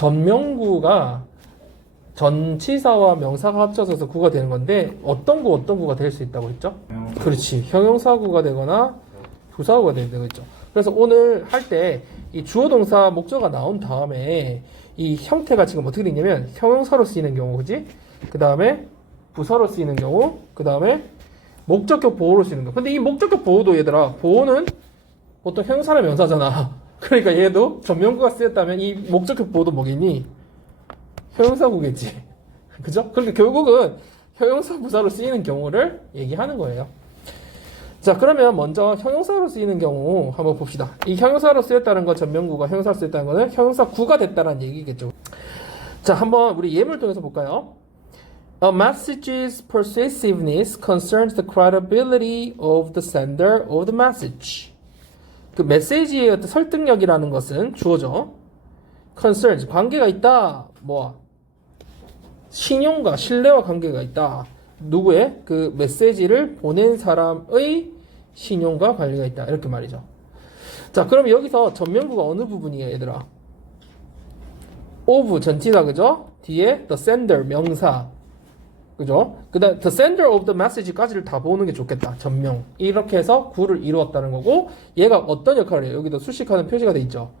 전명구가 전치사와 명사가 합쳐져서 구가 되는 건데 어떤 구가 될 수 있다고 했죠? 그렇지. 형용사구가 되거나 부사구가 되는 거죠. 그래서 오늘 할 때 이 주어 동사 목적어가 나온 다음에 이 형태가 지금 어떻게 되냐면 형용사로 쓰이는 경우, 그지? 그 다음에 부사로 쓰이는 경우, 그 다음에 목적격 보호로 쓰이는 경우. 근데 이 목적격 보호도 얘들아, 보호는 보통 형용사나 명사잖아. 그러니까 얘도 전명구가 쓰였다면 이 목적격 보호도 뭐겠니? 형용사구겠지. 그죠? 그러니까 결국은 형용사 부사로 쓰이는 경우를 얘기하는 거예요. 자, 그러면 먼저 형용사로 쓰이는 경우 한번 봅시다. 이 형용사로 쓰였다는 건 전명구가 형용사로 쓰였다는 거는 형용사 구가 됐다는 얘기겠죠. 자, 한번 우리 예문을 통해서 볼까요? A message's persuasiveness concerns the credibility of the sender of the message. 그 메시지의 어떤 설득력이라는 것은 주어죠. concerns, 관계가 있다. 뭐 신용과 신뢰와 관계가 있다. 누구의? 그 메시지를 보낸 사람의 신용과 관계가 있다. 이렇게 말이죠. 자, 그럼 여기서 전명구가 어느 부분이에요, 얘들아? of 전치사, 그죠? 뒤에 the sender 명사, 그죠? 그다음 the sender of the message까지를 다 보는 게 좋겠다. 전명. 이렇게 해서 구를 이루었다는 거고, 얘가 어떤 역할을 해요? 여기도 수식하는 표시가 돼 있죠.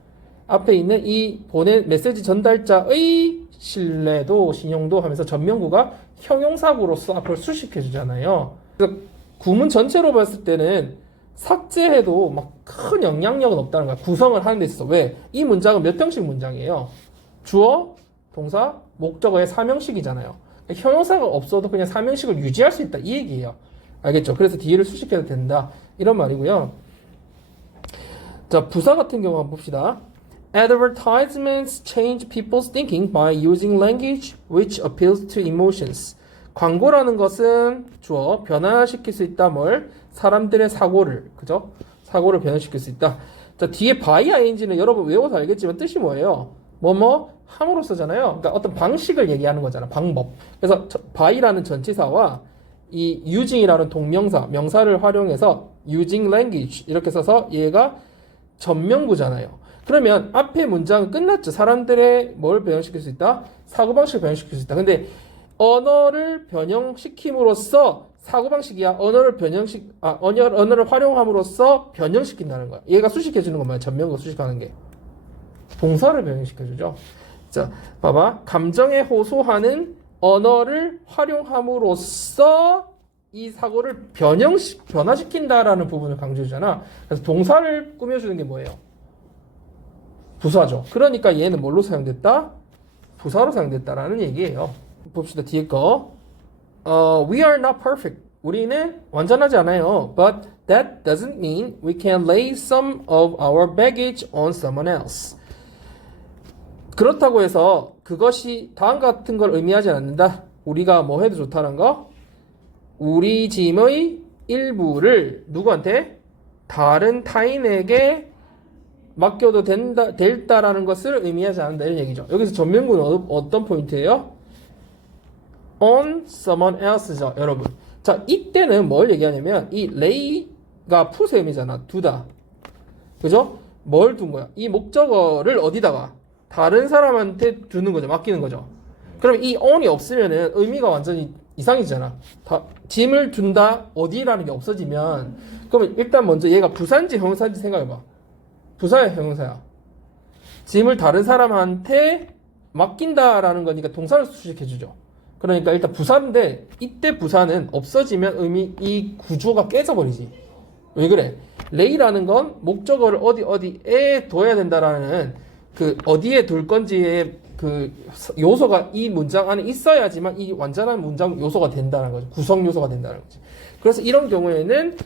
앞에 있는 이 보낸 메시지 전달자의 신뢰도 신용도 하면서 전명구가 형용사구로서 앞으로 수식해 주잖아요. 그래서 구문 전체로 봤을 때는 삭제해도 막 큰 영향력은 없다는 거야. 구성을 하는 데 있어서. 왜? 이 문장은 몇 형식 문장이에요? 주어, 동사, 목적어의 3형식이잖아요. 형용사가 없어도 그냥 3형식을 유지할 수 있다. 이 얘기예요. 알겠죠? 그래서 뒤를 수식해도 된다. 이런 말이고요. 자, 부사 같은 경우 한번 봅시다. Advertisements change people's thinking by using language which appeals to emotions. 광고라는 것은 주어 변화시킬 수 있다. 뭘? 사람들의 사고를, 그죠? 사고를 변화시킬 수 있다. 자, 뒤에 by ing는 여러분 외워서 알겠지만 뜻이 뭐예요? 뭐뭐 함으로써잖아요. 그러니까 어떤 방식을 얘기하는 거잖아. 방법. 그래서 by라는 전치사와 이 using이라는 동명사, 명사를 활용해서 using language 이렇게 써서 얘가 전명구잖아요. 그러면 앞에 문장은 끝났죠. 사람들의 뭘 변형시킬 수 있다? 사고방식을 변형시킬 수 있다. 근데 언어를 변형시킴으로써 사고방식이야. 언어를 활용함으로써 변형시킨다는 거야. 얘가 수식해주는 건 뭐야? 전명구 수식하는 게. 동사를 변형시켜주죠. 자, 봐봐. 감정에 호소하는 언어를 활용함으로써 이 사고를 변화시킨다라는 부분을 강조해주잖아. 그래서 동사를 꾸며주는 게 뭐예요? 부사죠. 그러니까 얘는 뭘로 사용됐다? 부사로 사용됐다라는 얘기예요. 봅시다. 뒤에 거. We are not perfect. 우리는 완전하지 않아요. But that doesn't mean we can lay some of our baggage on someone else. 그렇다고 해서 그것이 다음 같은 걸 의미하지 않는다. 우리가 뭐 해도 좋다는 거? 우리 짐의 일부를 누구한테? 다른 타인에게 맡겨도 됐다라는 것을 의미하지 않는다. 이런 얘기죠. 여기서 전명구는 어떤 포인트예요? on someone else죠, 여러분. 자, 이때는 뭘 얘기하냐면 이 lay가 푸세음이잖아. 두다. 그죠? 뭘 둔 거야? 이 목적어를 어디다가? 다른 사람한테 두는 거죠. 맡기는 거죠. 그럼 이 on이 없으면은 의미가 완전히 이상해지잖아. 짐을 둔다 어디라는 게 없어지면 그러면 일단 먼저 얘가 부사인지 형용사인지 생각해봐. 부사야 형용사야. 짐을 다른 사람한테 맡긴다라는 거니까 동사를 수식해주죠. 그러니까 일단 부사인데 이때 부사는 없어지면 이 구조가 깨져버리지. 왜 그래? 레이라는 건 목적어를 어디에 둬야 된다라는 그 어디에 둘 건지의 그 요소가 이 문장 안에 있어야지만 이 완전한 문장 요소가 된다는 거죠. 구성 요소가 된다는 거죠. 그래서 이런 경우에는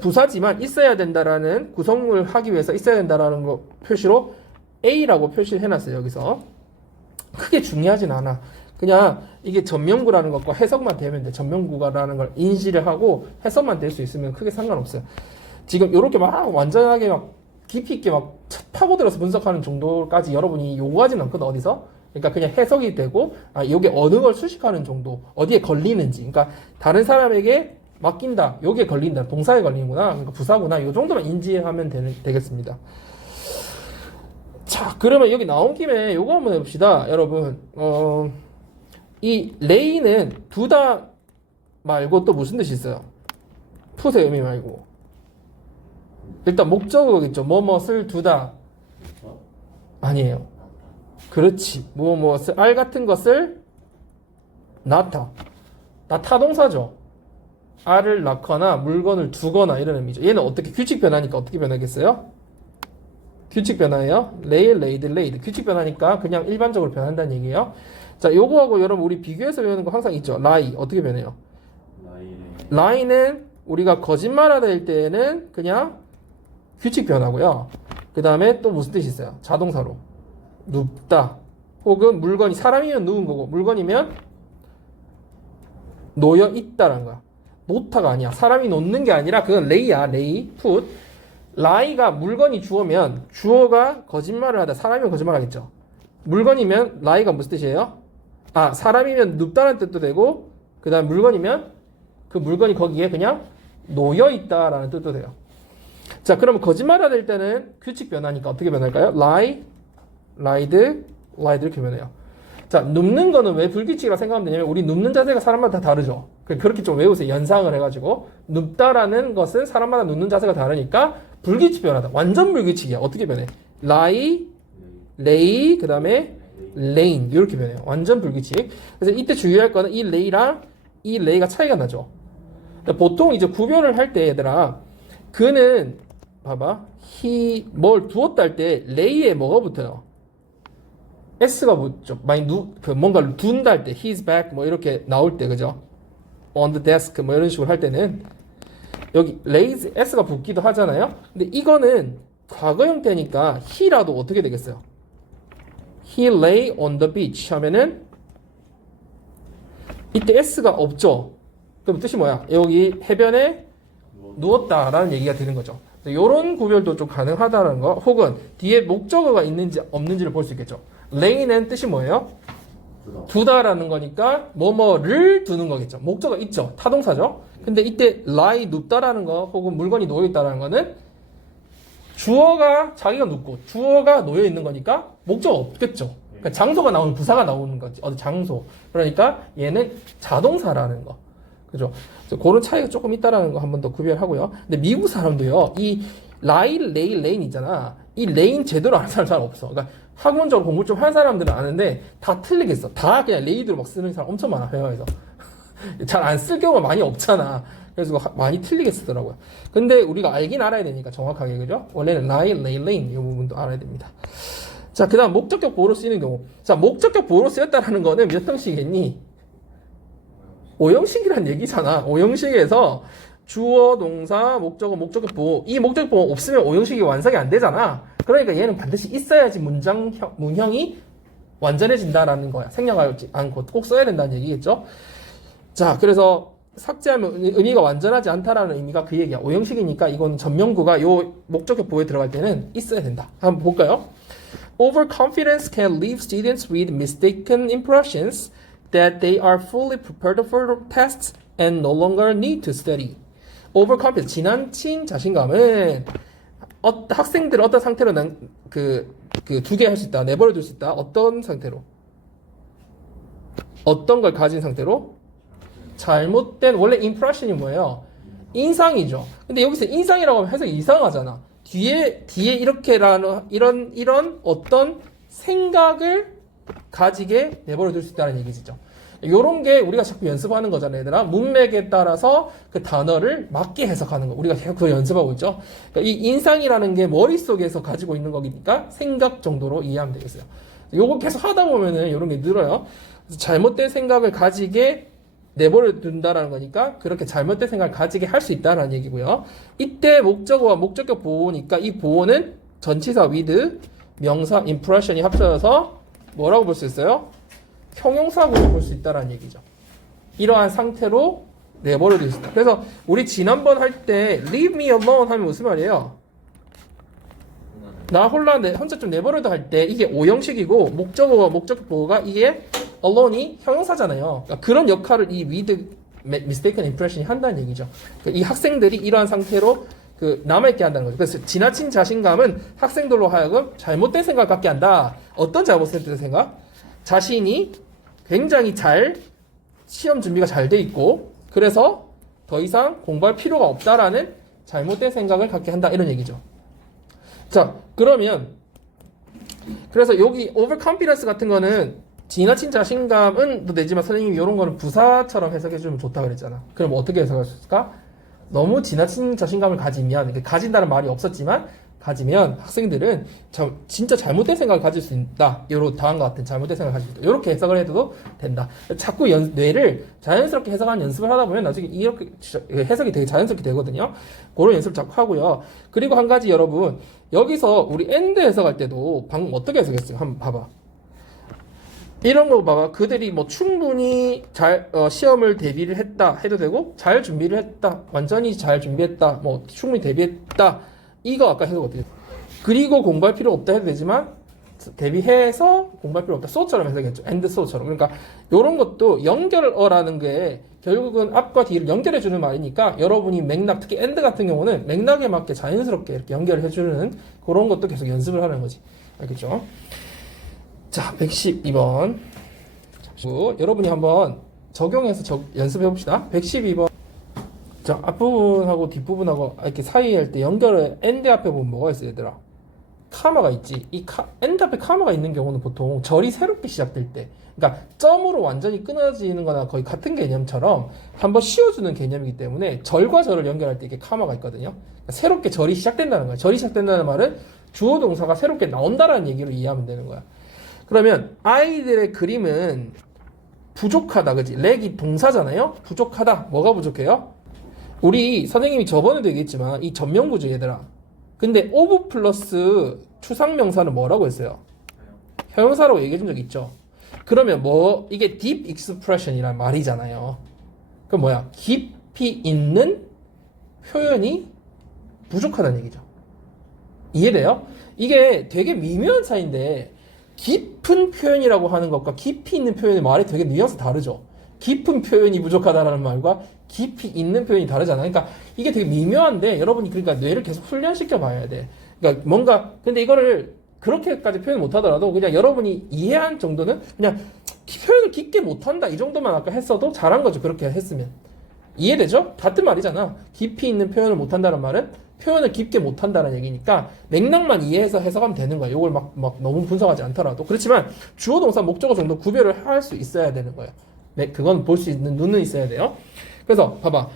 부사지만 있어야 된다라는 구성을 하기 위해서 있어야 된다라는 거 표시로 A라고 표시를 해놨어요. 여기서 크게 중요하진 않아. 그냥 이게 전명구라는 것과 해석만 되면 돼. 전명구라는 걸 인지를 하고 해석만 될 수 있으면 크게 상관없어요. 지금 이렇게 막 완전하게 막 깊이 있게 막 파고들어서 분석하는 정도까지 여러분이 요구하지는 않거든. 어디서? 그러니까 그냥 해석이 되고 이게 어느 걸 수식하는 정도, 어디에 걸리는지. 그러니까 다른 사람에게 맡긴다. 여기에 걸린다. 동사에 걸리는구나. 그러니까 부사구나. 이 정도만 인지하면 되겠습니다. 자, 그러면 여기 나온 김에 요거 한번 해봅시다, 여러분. 이 lay는 두다 말고 또 무슨 뜻이 있어요? 풋의 의미 말고. 일단 목적어겠죠. 뭐뭇을 두다. 아니에요. 그렇지. 무엇을 알 같은 것을 낳다. 타동사죠. 알을 낳거나 물건을 두거나 이런 의미죠. 얘는 어떻게 규칙 변화니까 어떻게 변하겠어요? 규칙 변화예요. 레일, 레이드, 레이드. 규칙 변화니까 그냥 일반적으로 변한다는 얘기예요. 자, 요거하고 여러분 우리 비교해서 배우는 거 항상 있죠. 라이 어떻게 변해요? 라이는 우리가 거짓말하다 할 때에는 그냥 규칙 변화고요. 그 다음에 또 무슨 뜻이 있어요? 자동사로 눕다. 혹은 물건이 사람이면 누운 거고 물건이면 놓여 있다라는 거야. 놓다가 아니야. 사람이 놓는 게 아니라 그건 레이야. 레이, 풋. 라이가 물건이 주어면 주어가 거짓말을 하다. 사람이면 거짓말 하겠죠. 물건이면 라이가 무슨 뜻이에요? 아, 사람이면 눕다는 뜻도 되고 그 다음 물건이면 그 물건이 거기에 그냥 놓여 있다라는 뜻도 돼요. 자, 그러면 거짓말을 할 때는 규칙 변화니까 어떻게 변할까요? lie, lied, lied 이렇게 변해요. 자, 눕는 거는 왜 불규칙이라고 생각하면 되냐면 우리 눕는 자세가 사람마다 다 다르죠. 그렇게 좀 외우세요. 연상을 해가지고 눕다라는 것은 사람마다 눕는 자세가 다르니까 불규칙 변하다. 완전 불규칙이야. 어떻게 변해? lie, lay, 그 다음에 lane 이렇게 변해요. 완전 불규칙. 그래서 이때 주의할 거는 이 lay랑 이 lay가 차이가 나죠. 보통 이제 구별을 할 때 얘들아 그는 봐봐 he 뭘 두었다 할 때 lay에 뭐가 붙어요? s가 붙죠. 많이 뭔가를 둔다 할 때 he's back 뭐 이렇게 나올 때 그죠? on the desk 뭐 이런 식으로 할 때는 여기 lays s가 붙기도 하잖아요. 근데 이거는 과거 형태니까 he라도 어떻게 되겠어요? he lay on the beach 하면은 이때 s가 없죠. 그럼 뜻이 뭐야? 여기 해변에 누웠다라는 얘기가 되는 거죠. 이런 구별도 좀 가능하다는 거, 혹은 뒤에 목적어가 있는지 없는지를 볼 수 있겠죠. lay는 뜻이 뭐예요? 두다라는 거니까 뭐뭐를 두는 거겠죠. 목적어 있죠. 타동사죠. 근데 이때 lie 눕다라는 거 혹은 물건이 놓여 있다라는 거는 주어가 자기가 눕고 주어가 놓여 있는 거니까 목적어 없겠죠. 그러니까 장소가 나오는 부사가 나오는 거지. 어디 장소. 그러니까 얘는 자동사라는 거. 그죠? 그런 차이가 조금 있다라는 거 한 번 더 구별하고요. 근데 미국 사람도요, 이 라인, 레인, 레인 있잖아. 이 레인 제대로 아는 사람 잘 없어. 그러니까 학문적으로 공부 좀 한 사람들은 아는데 다 틀리겠어. 다 그냥 레이드로 막 쓰는 사람 엄청 많아, 회화에서. 잘 안 쓸 경우가 많이 없잖아. 그래서 많이 틀리게 쓰더라고요. 근데 우리가 알긴 알아야 되니까 정확하게, 그죠? 원래는 라인, 레인, 레인 이 부분도 알아야 됩니다. 자, 그 다음 목적격 보호로 쓰이는 경우. 자, 목적격 보호로 쓰였다라는 거는 몇 형식이겠니? 5형식이란 얘기잖아. 5형식에서 주어, 동사, 목적어, 목적격 보호. 이 목적격 보호 없으면 5형식이 완성이 안 되잖아. 그러니까 얘는 반드시 있어야지 문형이 완전해진다라는 거야. 생략하지 않고 꼭 써야 된다는 얘기겠죠. 자, 그래서 삭제하면 의미가 완전하지 않다라는 의미가 그 얘기야. 5형식이니까 이건 전명구가 요 목적격 보호에 들어갈 때는 있어야 된다. 한번 볼까요? Overconfidence can leave students with mistaken impressions that they are fully prepared for tests and no longer need to study. Overconfidence, 지나친 자신감은 학생들을 어떤 상태로 두게 할 수 있다, 내버려 둘 수 있다. 어떤 상태로? 어떤 걸 가진 상태로? 잘못된, 원래 impression이 뭐예요? 인상이죠. 근데 여기서 인상이라고 하면 해석이 이상하잖아. 뒤에 이렇게라는 이런 어떤 생각을 가지게 내버려 둘 수 있다는 얘기죠. 요런 게 우리가 자꾸 연습하는 거잖아요, 얘들아. 문맥에 따라서 그 단어를 맞게 해석하는 거. 우리가 계속 그걸 연습하고 있죠. 그러니까 이 인상이라는 게 머릿속에서 가지고 있는 거니까 생각 정도로 이해하면 되겠어요. 요거 계속 하다 보면은 요런 게 늘어요. 그래서 잘못된 생각을 가지게 내버려 둔다라는 거니까 그렇게 잘못된 생각을 가지게 할 수 있다라는 얘기고요. 이때 목적어와 목적격 보호니까 이 보호는 전치사 with, 명사 impression이 합쳐져서 뭐라고 볼 수 있어요? 형용사구로 볼 수 있다라는 얘기죠. 이러한 상태로 내버려 둘 수 있다. 그래서 우리 지난번 할 때 leave me alone 하면 무슨 말이에요? 나 혼자 좀 내버려둬 할 때 이게 5형식이고 목적어와 목적격 보호가 이게 alone이 형용사잖아요. 그러니까 그런 역할을 이 with mistaken impression이 한다는 얘기죠. 그러니까 이 학생들이 이러한 상태로 그 남아있게 한다는 거죠. 그래서 지나친 자신감은 학생들로 하여금 잘못된 생각 갖게 한다. 어떤 잘못된 생각? 자신이 굉장히 잘 시험 준비가 잘 돼 있고 그래서 더 이상 공부할 필요가 없다라는 잘못된 생각을 갖게 한다 이런 얘기죠. 자 그러면 그래서 여기 overconfidence 같은 거는 지나친 자신감은 또 되지만 선생님이 이런 거는 부사처럼 해석해주면 좋다 그랬잖아. 그럼 어떻게 해석할 수 있을까? 너무 지나친 자신감을 가지면 가진다는 말이 없었지만 가지면 학생들은 진짜 잘못된 생각을 가질 수 있다. 요런 다음과 같은 잘못된 생각을 가질 수 있다. 이렇게 해석을 해도 된다. 자꾸 뇌를 자연스럽게 해석하는 연습을 하다 보면 나중에 이렇게 해석이 되게 자연스럽게 되거든요. 그런 연습을 자꾸 하고요. 그리고 한 가지 여러분 여기서 우리 and 해석할 때도 방금 어떻게 해석했어요? 한번 봐봐. 이런 거 봐봐. 그들이 뭐 충분히 잘 시험을 대비를 했다 해도 되고 잘 준비를 했다. 완전히 잘 준비했다. 뭐 충분히 대비했다. 이거 아까 해석 어떻게 했어? 그리고 공부할 필요 없다 해도 되지만 대비해서 공부할 필요 없다. so처럼 해석했죠. and so처럼. 그러니까 이런 것도 연결어라는 게 결국은 앞과 뒤를 연결해주는 말이니까 여러분이 맥락, 특히 and 같은 경우는 맥락에 맞게 자연스럽게 이렇게 연결해주는 그런 것도 계속 연습을 하는 거지. 알겠죠? 자, 112번. 여러분이 한번 적용해서 연습해 봅시다. 112번. 자, 앞부분하고 뒷부분하고 이렇게 사이에 할 때 연결을 and 앞에 보면 뭐가 있어요, 얘들아? 카마가 있지. and 앞에 카마가 있는 경우는 보통 절이 새롭게 시작될 때, 그러니까 점으로 완전히 끊어지는 거나 거의 같은 개념처럼 한번 씌워주는 개념이기 때문에 절과 절을 연결할 때 이게 카마가 있거든요. 그러니까 새롭게 절이 시작된다는 거야. 절이 시작된다는 말은 주어 동사가 새롭게 나온다라는 얘기로 이해하면 되는 거야. 그러면 아이들의 그림은 부족하다, 그지? 렉이 동사잖아요? 부족하다. 뭐가 부족해요? 우리 선생님이 저번에도 얘기했지만 이 전명구조 얘들아. 근데 of 플러스 추상명사는 뭐라고 했어요? 형용사라고 얘기해 준 적 있죠? 그러면 뭐 이게 deep expression이란 말이잖아요. 그럼 뭐야? 깊이 있는 표현이 부족하다는 얘기죠. 이해돼요? 이게 되게 미묘한 차이인데 깊은 표현이라고 하는 것과 깊이 있는 표현의 말이 되게 뉘앙스 다르죠. 깊은 표현이 부족하다라는 말과 깊이 있는 표현이 다르잖아. 그러니까 이게 되게 미묘한데 여러분이 그러니까 뇌를 계속 훈련시켜 봐야 돼. 그러니까 뭔가 근데 이거를 그렇게까지 표현 못 하더라도 그냥 여러분이 이해한 정도는 그냥 표현을 깊게 못 한다 이 정도만 아까 했어도 잘한 거죠. 그렇게 했으면. 이해되죠? 같은 말이잖아. 깊이 있는 표현을 못 한다는 말은 표현을 깊게 못 한다는 얘기니까 맥락만 이해해서 해석하면 되는 거야. 이걸 막 너무 분석하지 않더라도. 그렇지만 주어 동사 목적어 정도 구별을 할 수 있어야 되는 거예요. 네, 그건 볼 수 있는 눈은 있어야 돼요. 그래서 봐봐.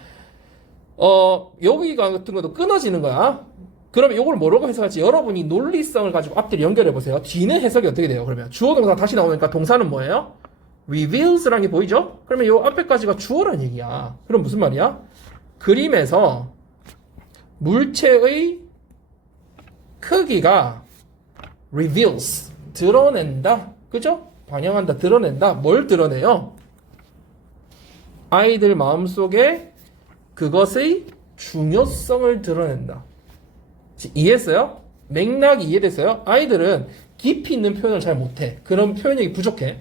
여기 같은 것도 끊어지는 거야. 그러면 이걸 뭐라고 해석할지 여러분이 논리성을 가지고 앞뒤를 연결해 보세요. 뒤는 해석이 어떻게 돼요? 그러면 주어 동사 다시 나오니까 동사는 뭐예요? reveals라는 게 보이죠? 그러면 요 앞에까지가 주어라는 얘기야. 그럼 무슨 말이야? 그림에서 물체의 크기가 reveals 드러낸다. 그죠? 반영한다, 드러낸다. 뭘 드러내요? 아이들 마음속에 그것의 중요성을 드러낸다. 이해했어요? 맥락이 이해됐어요? 아이들은 깊이 있는 표현을 잘 못해. 그런 표현력이 부족해.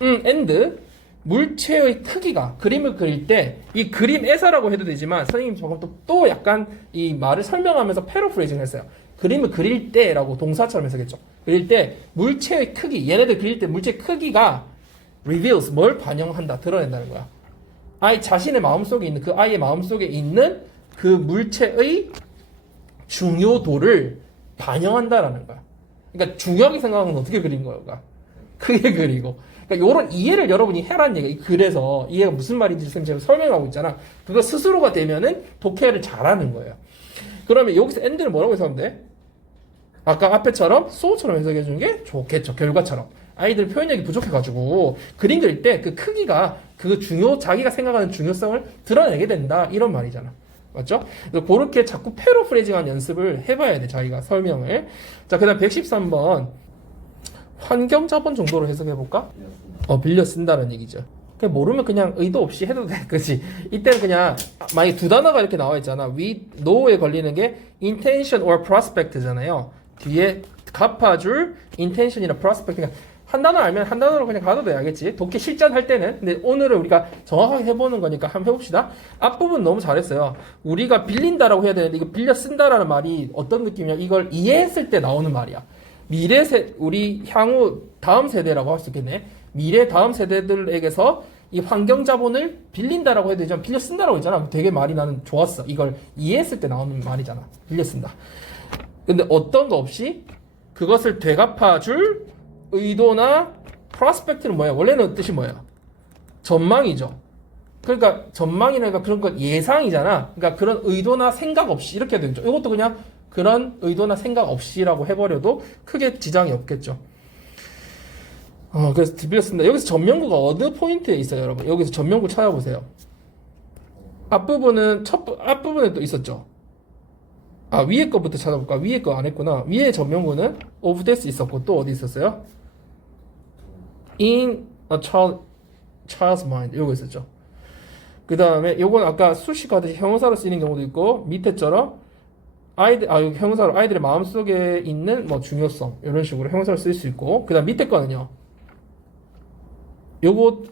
and 물체의 크기가 그림을 그릴 때 이 그림에서라고 해도 되지만 선생님이 조금 또 약간 이 말을 설명하면서 패러프레이징 했어요. 그림을 그릴 때라고 동사처럼 해석했죠. 그릴 때 물체의 크기, 얘네들 그릴 때 물체의 크기가 reveals 뭘 반영한다, 드러낸다는 거야. 아이 자신의 마음속에 있는 그 아이의 마음속에 있는 그 물체의 중요도를 반영한다라는 거야. 그러니까 중요하게 생각하면 어떻게 그린 거야? 크게 그리고. 그러니까 이런 이해를 여러분이 해라는 얘기야. 그래서 이해가 무슨 말인지 지금 설명하고 있잖아. 그거 스스로가 되면은 독해를 잘하는 거예요. 그러면 여기서 end는 뭐라고 해석하면 돼? 아까 앞에처럼 so처럼 해석해 주는 게 좋겠죠. 결과처럼. 아이들 표현력이 부족해가지고 그림 그릴 때 그 크기가 그 자기가 생각하는 중요성을 드러내게 된다. 이런 말이잖아. 맞죠? 그래서 그렇게 자꾸 패러프레이징한 연습을 해봐야 돼. 자기가 설명을. 자, 그 다음 113번. 환경 자본 정도로 해석해볼까? 빌려 쓴다는 얘기죠. 그냥 모르면 그냥 의도 없이 해도 돼. 그치? 이때는 그냥, 만약에 두 단어가 이렇게 나와 있잖아. with, no에 걸리는 게 intention or prospect잖아요. 뒤에 갚아줄 intention이나 prospect. 그러니까 한 단어 알면 한 단어로 그냥 가도 돼야겠지. 독해 실전할 때는. 근데 오늘은 우리가 정확하게 해보는 거니까 한번 해봅시다. 앞부분 너무 잘했어요. 우리가 빌린다라고 해야 되는데 이거 빌려 쓴다라는 말이 어떤 느낌이냐. 이걸 이해했을 때 나오는 말이야. 우리 향후 다음 세대라고 할 수 있겠네. 미래 다음 세대들에게서 이 환경 자본을 빌린다라고 해도 되지만 빌려 쓴다라고 했잖아. 되게 말이 나는 좋았어. 이걸 이해했을 때 나오는 말이잖아. 빌려 쓴다. 근데 어떤 거 없이 그것을 되갚아줄 의도나 프로스펙트는 뭐야? 원래는 뜻이 뭐야? 전망이죠. 그러니까 전망이니까 그런 건 예상이잖아. 그러니까 그런 의도나 생각 없이 이렇게 되죠. 이것도 그냥 그런 의도나 생각 없이라고 해버려도 크게 지장이 없겠죠. 그래서 빌렸습니다. 여기서 전명구가 어느 포인트에 있어요, 여러분? 여기서 전명구 찾아보세요. 앞부분에 또 있었죠. 위에 거부터 찾아볼까? 위에 거 안 했구나. 위에 전명구는 of this 있었고, 또 어디 있었어요? in a child's mind. 요거 있었죠. 그 다음에 요건 아까 수식 하듯이 형용사로 쓰이는 경우도 있고, 밑에처럼 여기 형용사로 아이들의 마음속에 있는 뭐 중요성, 이런 식으로 형용사로 쓸 수 있고, 그 다음 밑에 거는요. 요거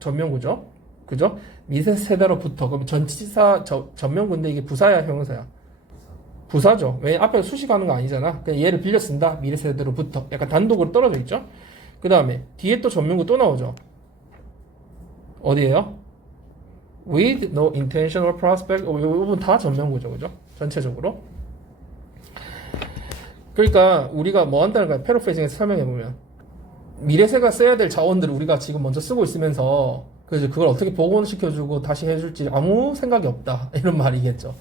전명구죠. 그죠? 미세 세대로부터. 그럼 전치사 전명구인데 이게 부사야, 형용사야? 부사죠. 왜 앞에 수식하는 거 아니잖아. 그냥 얘를 빌려 쓴다. 미래 세대로부터. 약간 단독으로 떨어져 있죠. 그 다음에 뒤에 또 전명구 또 나오죠. 어디에요? With no intention or prospect. 이 부분 다 전명구죠, 그죠? 전체적으로. 그러니까 우리가 뭐 한다는 거야? 패러프레이징에서 설명해 보면 미래세가 써야 될 자원들을 우리가 지금 먼저 쓰고 있으면서 그걸 어떻게 복원시켜주고 다시 해줄지 아무 생각이 없다. 이런 말이겠죠.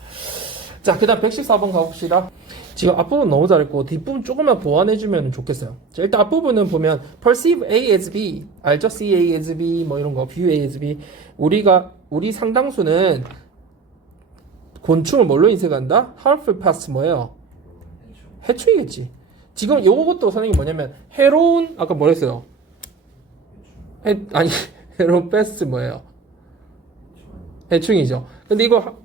자, 그 다음 114번 가봅시다. 지금 앞부분 너무 잘했고 뒷부분 조금만 보완해주면 좋겠어요. 자, 일단 앞부분은 보면 perceive A as B, 알죠? see A as B, 뭐 이런 거, view A as B. 우리 상당수는 곤충을 뭘로 인식한다? harmful pest 뭐예요? 해충이겠지. 지금 요것도 선생님이 뭐냐면 해로운, 아까 뭐라 했어요? 해로운 pest 뭐예요? 해충이죠. 근데 이거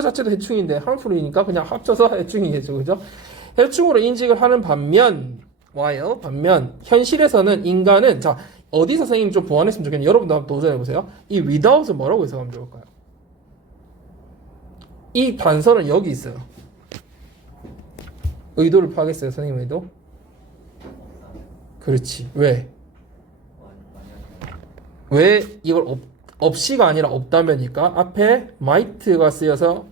자체도 해충인데 harmful이니까 그냥 합쳐서 해충이겠죠, 그죠? 해충으로 인식을 하는 반면 현실에서는 인간은 자 어디서 선생님 좀 보완했으면 좋겠는데 여러분도 한번 도전해 보세요. 이 without을 뭐라고 해석하면 좋을까요? 이 반선은 여기 있어요. 의도를 파악했어요, 선생님 의도? 그렇지. 왜 이걸 없이가 아니라 없다면이니까 앞에 might가 쓰여서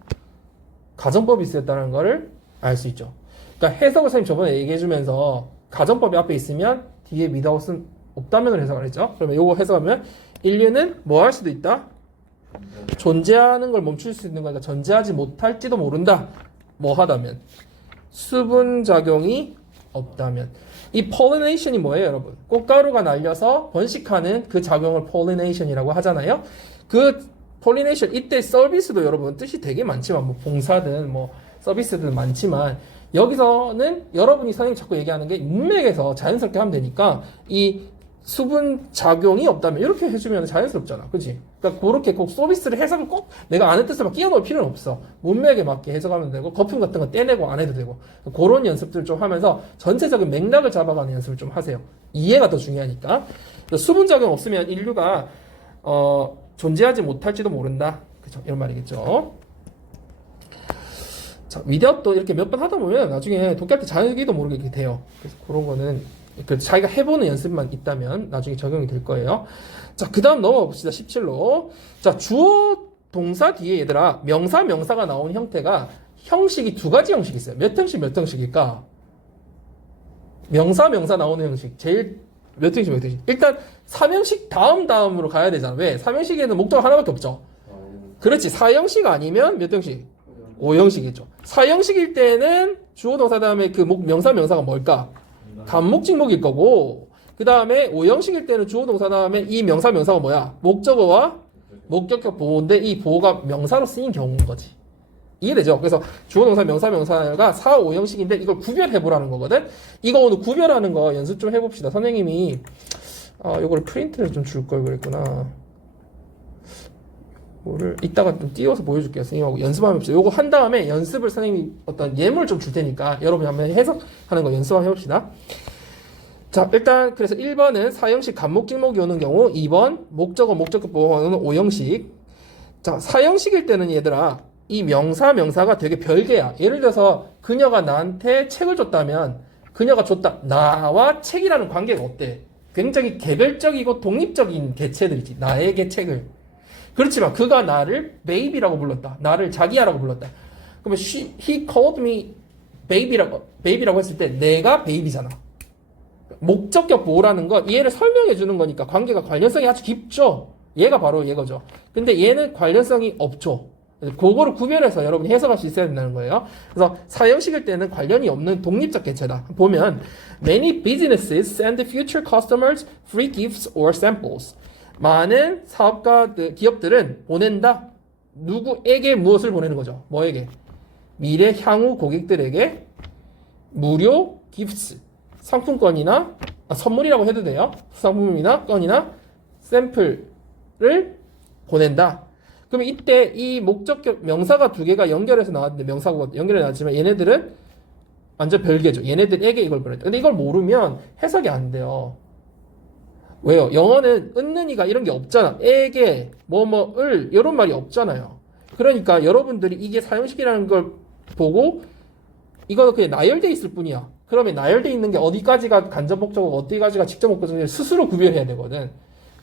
가정법이 쓰였다는 것을 알 수 있죠. 그러니까 해석을 선생님 저번에 얘기해주면서 가정법이 앞에 있으면 뒤에 without은 없다면을 해석을 했죠. 그러면 이거 해석하면 인류는 뭐 할 수도 있다? 존재하는 걸 멈출 수 있는 거니까 존재하지 못할지도 모른다. 뭐 하다면 수분작용이 없다면. 이 pollination이 뭐예요, 여러분? 꽃가루가 날려서 번식하는 그 작용을 pollination이라고 하잖아요. 그 pollination 이때 서비스도 여러분 뜻이 되게 많지만 뭐 봉사든 뭐 서비스든 많지만 여기서는 여러분이 선생님 자꾸 얘기하는 게 문맥에서 자연스럽게 하면 되니까 이 수분 작용이 없다면 이렇게 해주면 자연스럽잖아, 그렇지? 그러니까 그렇게 꼭 서비스를 해석을 꼭 내가 아는 뜻을 막 끼워넣을 필요는 없어. 문맥에 맞게 해석하면 되고 거품 같은 거 떼내고 안 해도 되고 그런 연습들 좀 하면서 전체적인 맥락을 잡아가는 연습을 좀 하세요. 이해가 더 중요하니까. 수분 작용 없으면 인류가 존재하지 못할지도 모른다, 그죠? 이런 말이겠죠. 자, 위대업도 이렇게 몇 번 하다 보면 나중에 독해할 때 자기도 모르게 이렇게 돼요. 그래서 그런 거는 자기가 해보는 연습만 있다면 나중에 적용이 될 거예요. 자, 그 다음 넘어가 봅시다. 17로. 자, 주어 동사 뒤에 얘들아 명사가 나오는 형태가 형식이 두 가지 형식이 있어요. 몇 형식일까? 명사 나오는 형식 제일 몇 형식? 일단 3형식 다음으로 가야 되잖아. 왜? 3형식에는 목적 하나밖에 없죠. 그렇지. 4형식 아니면 몇 형식? 5형식이죠. 4형식일 때는 주어 동사 다음에 그 명사가 뭘까? 간목직목일 거고, 그 다음에 5형식일 때는 주어 동사 다음에 이 명사가 뭐야? 목적어와 목적격 보호인데 이 보호가 명사로 쓰인 경우인 거지. 이해되죠? 그래서 주어 동사 명사가 4, 5형식인데 이걸 구별해보라는 거거든? 이거 오늘 구별하는 거 연습 좀 해봅시다. 선생님이 이걸 프린트를 좀 줄 걸 그랬구나. 이거를 이따가 좀 띄워서 보여줄게요. 선생님하고 연습하면 봅시다. 이거 한 다음에 연습을 선생님이 어떤 예물 좀 줄 테니까 여러분이 한번 해석하는 거 연습 한번 해봅시다. 자, 일단 그래서 1번은 사형식 간목 길목이 오는 경우, 2번 목적어 목적격보가 오는 5형식. 자, 사형식일 때는 얘들아 이 명사가 되게 별개야. 예를 들어서 그녀가 나한테 책을 줬다면 그녀가 줬다. 나와 책이라는 관계가 어때? 굉장히 개별적이고 독립적인 개체들이지. 나에게 책을. 그렇지만 그가 나를 baby라고 불렀다. 나를 자기야라고 불렀다. 그러면 he called me baby라고 했을 때 내가 baby잖아. 목적격 보호라는 건 얘를 설명해 주는 거니까 관계가 관련성이 아주 깊죠. 얘가 바로 얘거죠. 근데 얘는 관련성이 없죠. 그거를 구별해서 여러분이 해석할 수 있어야 된다는 거예요. 그래서 사형식일 때는 관련이 없는 독립적 개체다. 보면 many businesses send future customers free gifts or samples. 많은 기업들은 보낸다. 누구에게 무엇을 보내는 거죠? 뭐에게? 미래 향후 고객들에게 무료 gifts, 상품권이나 선물이라고 해도 돼요. 상품이나 건이나 샘플을 보낸다. 그러면 이때 이 목적격 명사가 두 개가 연결해서 나왔는데 명사가 연결해 나왔지만 얘네들은 완전 별개죠. 얘네들에게 이걸 보냈다. 근데 이걸 모르면 해석이 안 돼요. 왜요? 영어는 은는이가 이런 게 없잖아. 에게 뭐뭐을 이런 말이 없잖아요. 그러니까 여러분들이 이게 사형식이라는 걸 보고 이거는 그냥 나열돼 있을 뿐이야. 그러면 나열돼 있는 게 어디까지가 간접 목적어고 어디까지가 직접 목적어인지 스스로 구별해야 되거든.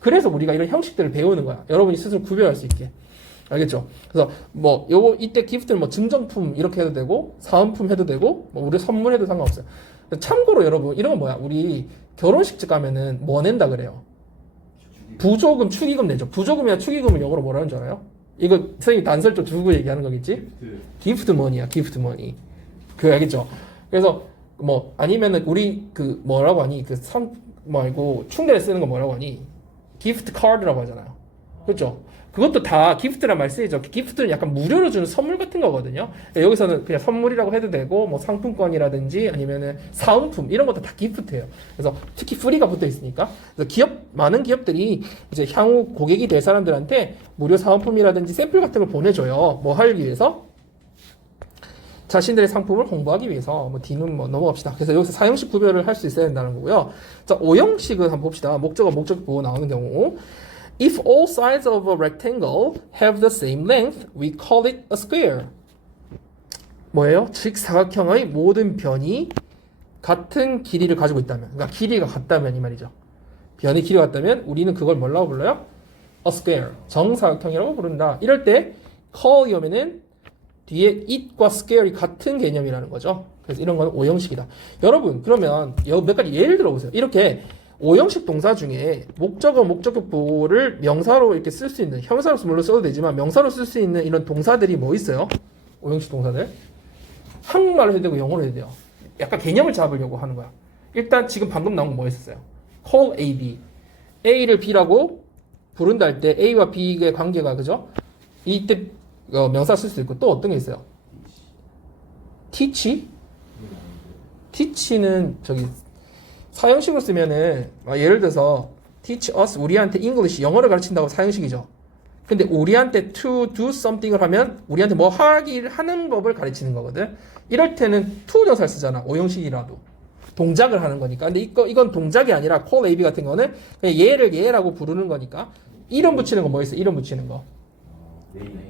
그래서 우리가 이런 형식들을 배우는 거야. 여러분이 스스로 구별할 수 있게. 알겠죠? 그래서 뭐 요거 이때 기프트는 뭐 증정품 이렇게 해도 되고 사은품 해도 되고 뭐 우리 선물해도 상관없어요. 참고로 여러분 이런 건 뭐야? 우리 결혼식집 가면은 뭐 낸다 그래요? 부조금, 축의금 내죠. 부조금이나 축의금을 영어로 뭐라는 줄 알아요? 이거 선생님이 단설적 두고 얘기하는 거겠지? 기프트 머니야, 기프트 머니. 알겠죠? 그래서 뭐 아니면은 우리 그 뭐라고 하니? 말고 충전에 쓰는 거 뭐라고 하니? 기프트 카드라고 하잖아요. 그렇죠? 그것도 다 기프트란 말 쓰이죠. 기프트는 약간 무료로 주는 선물 같은 거거든요. 여기서는 그냥 선물이라고 해도 되고, 뭐 상품권이라든지 아니면은 사은품 이런 것도 다 기프트예요. 그래서 특히 프리가 붙어 있으니까. 그래서 많은 기업들이 이제 향후 고객이 될 사람들한테 무료 사은품이라든지 샘플 같은 걸 보내줘요. 뭐 하기 위해서? 자신들의 상품을 홍보하기 위해서. 뭐 D는 뭐 넘어갑시다. 그래서 여기서 사형식 구별을 할 수 있어야 된다는 거고요. 자, 5형식은 한번 봅시다. 목적어 보고 나오는 경우. If all sides of a rectangle have the same length, we call it a square. 뭐예요? 즉 사각형의 모든 변이 같은 길이를 가지고 있다면, 그러니까 길이가 같다면 이 말이죠. 변이 길이가 같다면 우리는 그걸 뭐라고 불러요? A square, 정사각형이라고 부른다. 이럴 때 call이 오면은 뒤에 it과 square이 같은 개념이라는 거죠. 그래서 이런 건 5형식이다. 여러분 그러면 몇 가지 예를 들어보세요. 이렇게 5형식 동사 중에 목적어, 목적격보를 명사로 이렇게 쓸 수 있는, 형사로 물론 써도 되지만 명사로 쓸 수 있는 이런 동사들이 뭐 있어요? 5형식 동사들. 한국말로 해도 되고 영어로 해도 돼요. 약간 개념을 잡으려고 하는 거야. 일단 지금 방금 나온 거 뭐 있었어요? call A, B. A를 B라고 부른다 할 때 A와 B의 관계가 그죠? 이때 명사 쓸 수 있고 또 어떤 게 있어요? teach? teach는 저기 사형식으로 쓰면은 예를 들어서 teach us 우리한테 English 영어를 가르친다고 사형식이죠. 근데 우리한테 to do something을 하면 우리한테 뭐 하는 법을 가르치는 거거든. 이럴 때는 to 동사를 쓰잖아. 5형식이라도 동작을 하는 거니까. 근데 이건 동작이 아니라 call AB 같은 거는 그냥 얘를 얘라고 부르는 거니까. 이름 붙이는 거 뭐 있어? 이름 붙이는 거.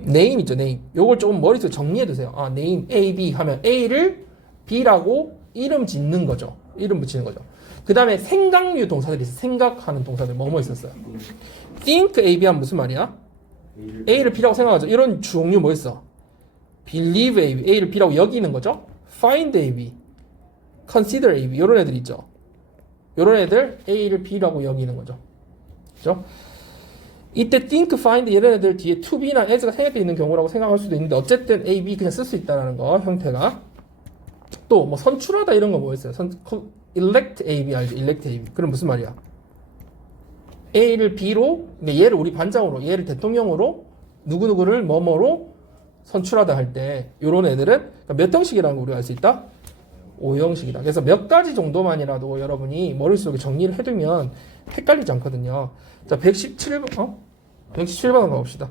name 있죠. name. 요걸 조금 머릿속에 정리해 두세요. name A, B 하면 A를 B라고 이름 짓는 거죠. 이름 붙이는 거죠. 그 다음에 생각류 동사들이 있어요. 생각하는 동사들 뭐뭐 있었어요? think A, B 하면 무슨 말이야? A를 B라고 생각하죠. 이런 종류 뭐 있어? believe A, B, A를 B라고 여기는 거죠. find A, B, consider A, B 이런 애들 있죠. 이런 애들 A를 B라고 여기는 거죠. 그죠? 이때 think, find 이런 애들 뒤에 to be나 as가 생략되어 있는 경우라고 생각할 수도 있는데 어쨌든 A, B 그냥 쓸 수 있다는 거 형태가. 또 뭐 선출하다 이런 거 뭐 있어요? elect A, B 알죠? elect A, B. 그럼 무슨 말이야? A를 B로, 얘를 우리 반장으로, 얘를 대통령으로, 누구누구를 뭐뭐로 선출하다 할 때, 요런 애들은 몇 형식이라는 걸 우리가 알 수 있다? 5형식이다. 그래서 몇 가지 정도만이라도 여러분이 머릿속에 정리를 해두면 헷갈리지 않거든요. 자, 117번, 117번 한번 봅시다.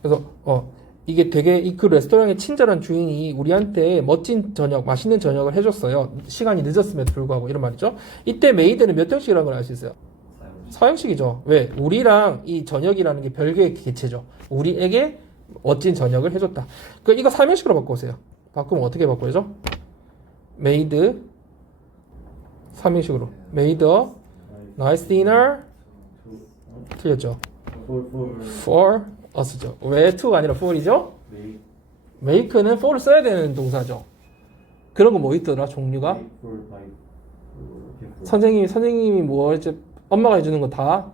그래서, 이게 되게 그 레스토랑의 친절한 주인이 우리한테 멋진 저녁, 맛있는 저녁을 해줬어요. 시간이 늦었음에도 불구하고 이런 말이죠. 이때 메이드는 몇 형식이라는 걸 알 수 있어요? 사형식이죠. 왜? 우리랑 이 저녁이라는 게 별개의 개체죠. 우리에게 멋진 저녁을 해줬다. 이거 3형식으로 바꿔보세요. 바꾸면 어떻게 바꿔야죠? made 3형식으로 made a nice dinner 틀렸죠? for us죠. 왜 to가 아니라 for이죠? make는 for를 써야 되는 동사죠. 그런 거 뭐 있더라 종류가? 선생님이 뭐 이제 엄마가 해주는 거 다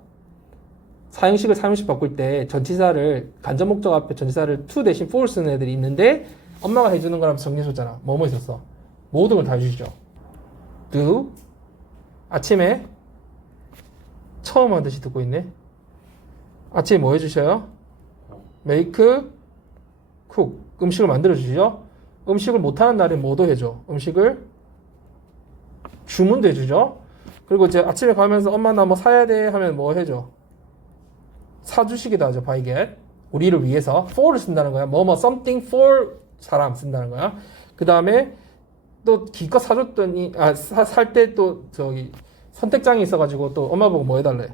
사형식을 3형식 바꿀 때 전치사를 간접 목적 앞에 전치사를 to 대신 for 쓰는 애들이 있는데 엄마가 해주는 거라면 정리해줬잖아. 뭐뭐 있었어? 모든 걸 다 해주시죠. do 아침에 처음 하듯이 듣고 있네. 아침에 뭐 해주셔요? make cook 음식을 만들어 주시죠. 음식을 못하는 날엔 뭐도 해줘? 음식을 주문도 해주죠. 그리고 이제 아침에 가면서 엄마 나 뭐 사야 돼 하면 뭐 해줘? 사주시기도 하죠. buy get 우리를 위해서 for를 쓴다는 거야. 뭐뭐 something for 사람 쓴다는 거야. 그 다음에 또 기껏 사줬더니 살 때 또 저기 선택장이 있어가지고 또 엄마 보고 뭐 해달래?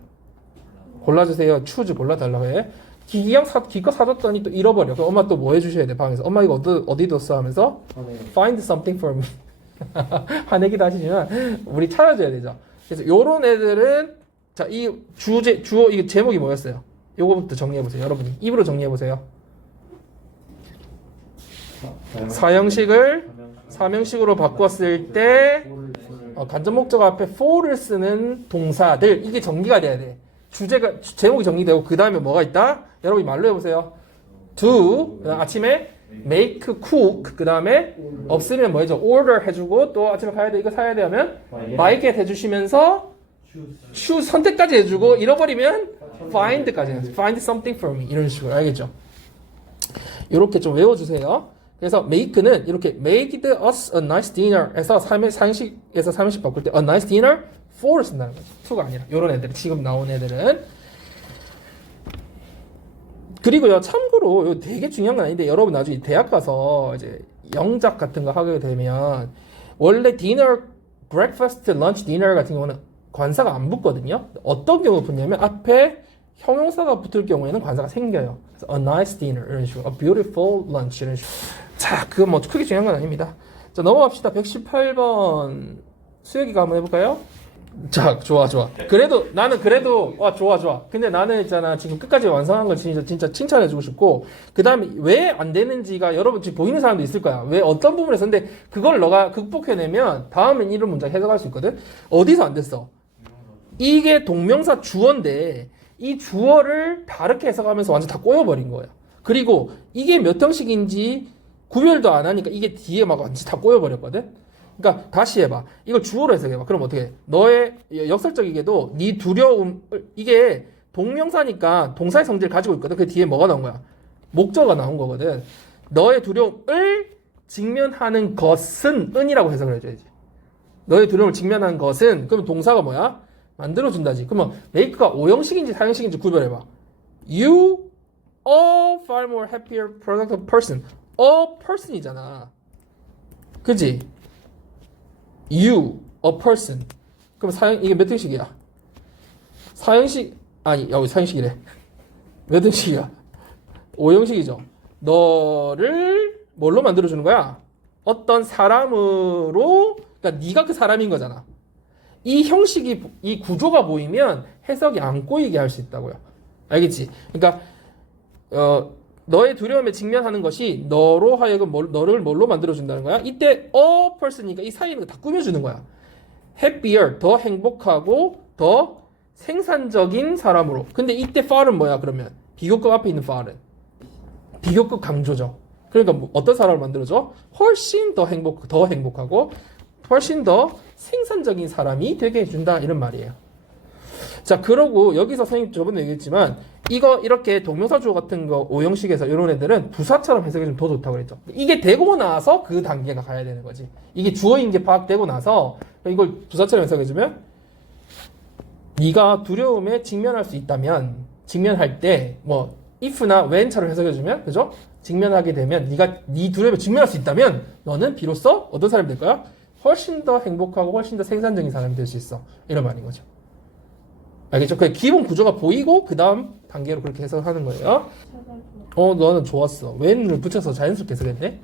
골라주세요. choose 골라달라고 해. 기껏 사줬더니 또 잃어버려. 그럼 엄마 또 뭐 해주셔야 돼? 방에서 엄마 이거 어디 뒀어? 하면서 find something for me. 화내기도 하시지만 우리 찾아줘야 되죠. 그래서 요런 애들은 자, 이 주어 이 제목이 뭐였어요? 요거부터 정리해 보세요. 여러분이 입으로 정리해 보세요. 사형식을 3형식으로 바꿨을 때 간접 목적 앞에 for를 쓰는 동사들 이게 정리가 돼야 돼. 제목이 정리되고 그 다음에 뭐가 있다? 여러분이 말로 해보세요. do 아침에 make cook 그 다음에 없으면 뭐죠? order 해주고 또 아침에 가야 돼 이거 사야 돼 하면 buy get 해주시면서 choose 선택까지 해주고 잃어버리면 find까지 find something for me 이런 식으로 알겠죠? 이렇게 좀 외워주세요. 그래서 make는 이렇게 made us a nice dinner 에서 3형식에서 3형식 바꿀 때 a nice dinner for를 쓴다는 거죠. to가 아니라 이런 애들 지금 나온 애들은 그리고요 참고로 이거 되게 중요한 건 아닌데 여러분 나중에 대학 가서 이제 영작 같은 거 하게 되면 원래 dinner, breakfast, lunch, dinner 같은 경우는 관사가 안 붙거든요. 어떤 경우 붙냐면 앞에 형용사가 붙을 경우에는 관사가 생겨요. 그래서 a nice dinner 이런 식으로, a beautiful lunch 이런 식으로. 자, 그건 뭐 크게 중요한 건 아닙니다. 자, 넘어갑시다. 118번 수혁이가 한번 해볼까요? 자, 좋아. 나는 그래도 좋아. 근데 나는 있잖아 지금 끝까지 완성한 걸 진짜 칭찬해주고 싶고 그 다음에 왜 안 되는지가 여러분 지금 보이는 사람도 있을 거야. 왜 어떤 부분에서 근데 그걸 너가 극복해내면 다음엔 이런 문장 해석할 수 있거든. 어디서 안 됐어? 이게 동명사 주어인데 이 주어를 다르게 해석하면서 완전 다 꼬여버린 거예요. 그리고 이게 몇 형식인지 구별도 안 하니까 이게 뒤에 막 완전 다 꼬여버렸거든. 그러니까 다시 해봐. 이걸 주어로 해석해봐. 그럼 어떻게 해? 너의 역설적이게도 네 두려움 이게 동명사니까 동사의 성질을 가지고 있거든. 그 뒤에 뭐가 나온 거야? 목적어가 나온 거거든. 너의 두려움을 직면하는 것은 은이라고 해석을 해줘야지. 너의 두려움을 직면하는 것은 그럼 동사가 뭐야? 만들어준다지. 그러면 make가 5형식인지 4형식인지 구별해봐. You a far more happier productive person. a person이잖아. 그지? You, a person. 그럼 이게 몇 형식이야? 4형식, 여기 4형식이래. 몇 형식이야? 5형식이죠. 너를 뭘로 만들어주는 거야? 어떤 사람으로, 그러니까 네가 그 사람인 거잖아. 이 형식이, 이 구조가 보이면 해석이 안 꼬이게 할 수 있다고요. 알겠지? 그러니까, 너의 두려움에 직면하는 것이 너로 하여금 너를 뭘로 만들어준다는 거야? 이때 a person이니까 이 사이에 있는 거 다 꾸며주는 거야. happier, 더 행복하고 더 생산적인 사람으로. 근데 이때 far은 뭐야 그러면? 비교급 앞에 있는 far은 비교급 강조죠. 그러니까 뭐 어떤 사람을 만들어줘? 훨씬 더 행복하고 훨씬 더 생산적인 사람이 되게 해준다 이런 말이에요. 자, 그러고 여기서 선생님 저번에 얘기했지만 이거 이렇게 동명사 주어 같은 거 5형식에서 이런 애들은 부사처럼 해석이 좀 더 좋다고 그랬죠. 이게 되고 나서 그 단계가 가야 되는 거지. 이게 주어인 게 파악되고 나서 이걸 부사처럼 해석해주면 네가 두려움에 직면할 수 있다면 직면할 때 뭐 if나 when처럼 해석해주면 그죠? 직면하게 되면 네 두려움에 직면할 수 있다면 너는 비로소 어떤 사람이 될 거야? 훨씬 더 행복하고 훨씬 더 생산적인 사람이 될 수 있어. 이런 말인 거죠. 알겠죠? 그 기본 구조가 보이고 그 다음 단계로 그렇게 해석하는 거예요. 너는 좋았어. when을 붙여서 자연스럽게 해석했네.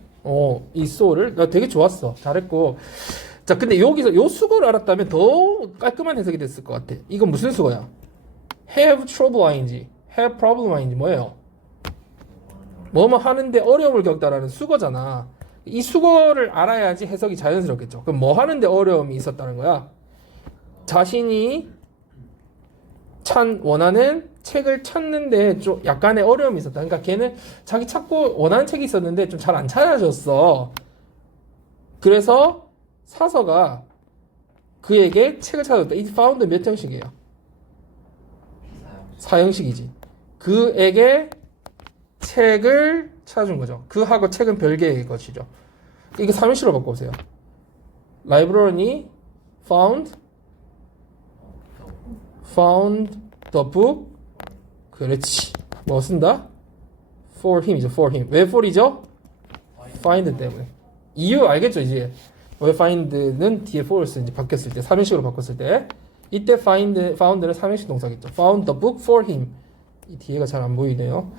이 so를 나 되게 좋았어. 잘했고. 자, 근데 여기서 요 수거를 알았다면 더 깔끔한 해석이 됐을 것 같아. 이건 무슨 수거야? have trouble ing, have problem ing 뭐예요? 뭐뭐 하는데 어려움을 겪다라는 수거잖아. 이 수거를 알아야지 해석이 자연스럽겠죠. 그럼 뭐 하는데 어려움이 있었다는 거야? 자신이 원하는 책을 찾는데 좀 약간의 어려움이 있었다. 그러니까 걔는 자기 찾고 원하는 책이 있었는데 좀 잘 안 찾아졌어. 그래서 사서가 그에게 책을 찾아줬다. 이 found 몇 형식이에요? 4형식이지. 그에게 책을 찾아준 거죠. 그하고 책은 별개의 것이죠. 이게 3형식으로 바꿔보세요. 라이브러리 found the book. 그렇지. 뭐 쓴다? for him이죠. for him. 왜 for이죠? find 때문에. 이유 알겠죠 이제? 왜 find는 뒤에 for을 쓰는지 바뀌었을 때 3형식으로 바꿨을 때 이때 found는 3형식 동사겠죠. found the book for him. 이 뒤에가 잘 안 보이네요.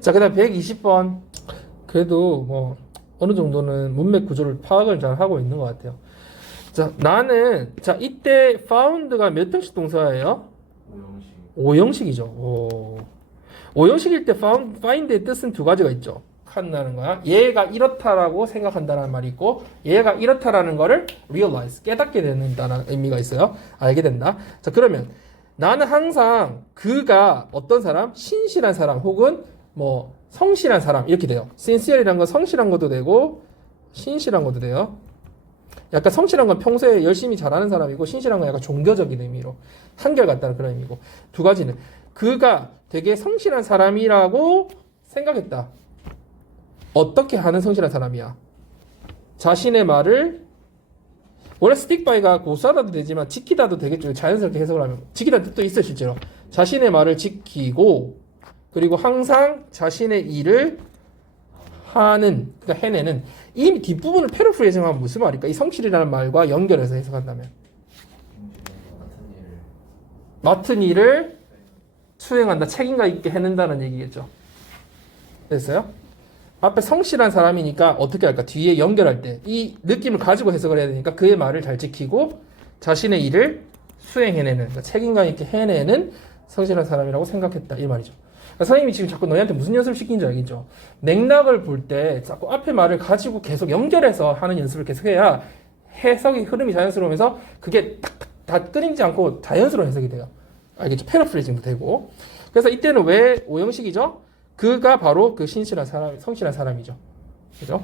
자, 그 다음 120번. 그래도 뭐 어느 정도는 문맥 구조를 파악을 잘 하고 있는 것 같아요. 자, 자, 이때 found가 몇 형식 동사예요? 5형식이죠. 5형식일 때 find의 뜻은 두 가지가 있죠. 한다는 거야. 얘가 이렇다라고 생각한다는 말이 있고, 얘가 이렇다라는 거를 realize, 깨닫게 된다는 의미가 있어요. 알게 된다. 자, 그러면 나는 항상 그가 어떤 사람? 신실한 사람 혹은 뭐 성실한 사람 이렇게 돼요. sincere이라는 건 성실한 것도 되고 신실한 것도 돼요. 약간 성실한 건 평소에 열심히 잘하는 사람이고 신실한 건 약간 종교적인 의미로 한결같다는 그런 의미고 두 가지는 그가 되게 성실한 사람이라고 생각했다. 어떻게 하는 성실한 사람이야? 자신의 말을 원래 stick by가 고수하다도 되지만 지키다도 되겠죠. 자연스럽게 해석을 하면 지키다는 뜻도 있어요. 실제로 자신의 말을 지키고 그리고 항상 자신의 일을 하는, 그러니까 해내는 이 뒷부분을 패러프레이징하면 무슨 말일까? 이 성실이라는 말과 연결해서 해석한다면 맡은 일을 수행한다, 책임감 있게 해낸다는 얘기겠죠. 됐어요? 앞에 성실한 사람이니까 어떻게 할까? 뒤에 연결할 때 이 느낌을 가지고 해석을 해야 되니까 그의 말을 잘 지키고 자신의 일을 수행해내는, 그러니까 책임감 있게 해내는 성실한 사람이라고 생각했다 이 말이죠. 그러니까 선생님이 지금 자꾸 너희한테 무슨 연습을 시키는지 알겠죠? 맥락을 볼 때 자꾸 앞에 말을 가지고 계속 연결해서 하는 연습을 계속 해야 해석의 흐름이 자연스러우면서 그게 딱 다 끊이지 않고 자연스러운 해석이 돼요. 알겠죠? 패러프레이징도 되고. 그래서 이때는 왜 5형식이죠? 그가 바로 그 신실한 사람, 성실한 사람이죠. 그죠?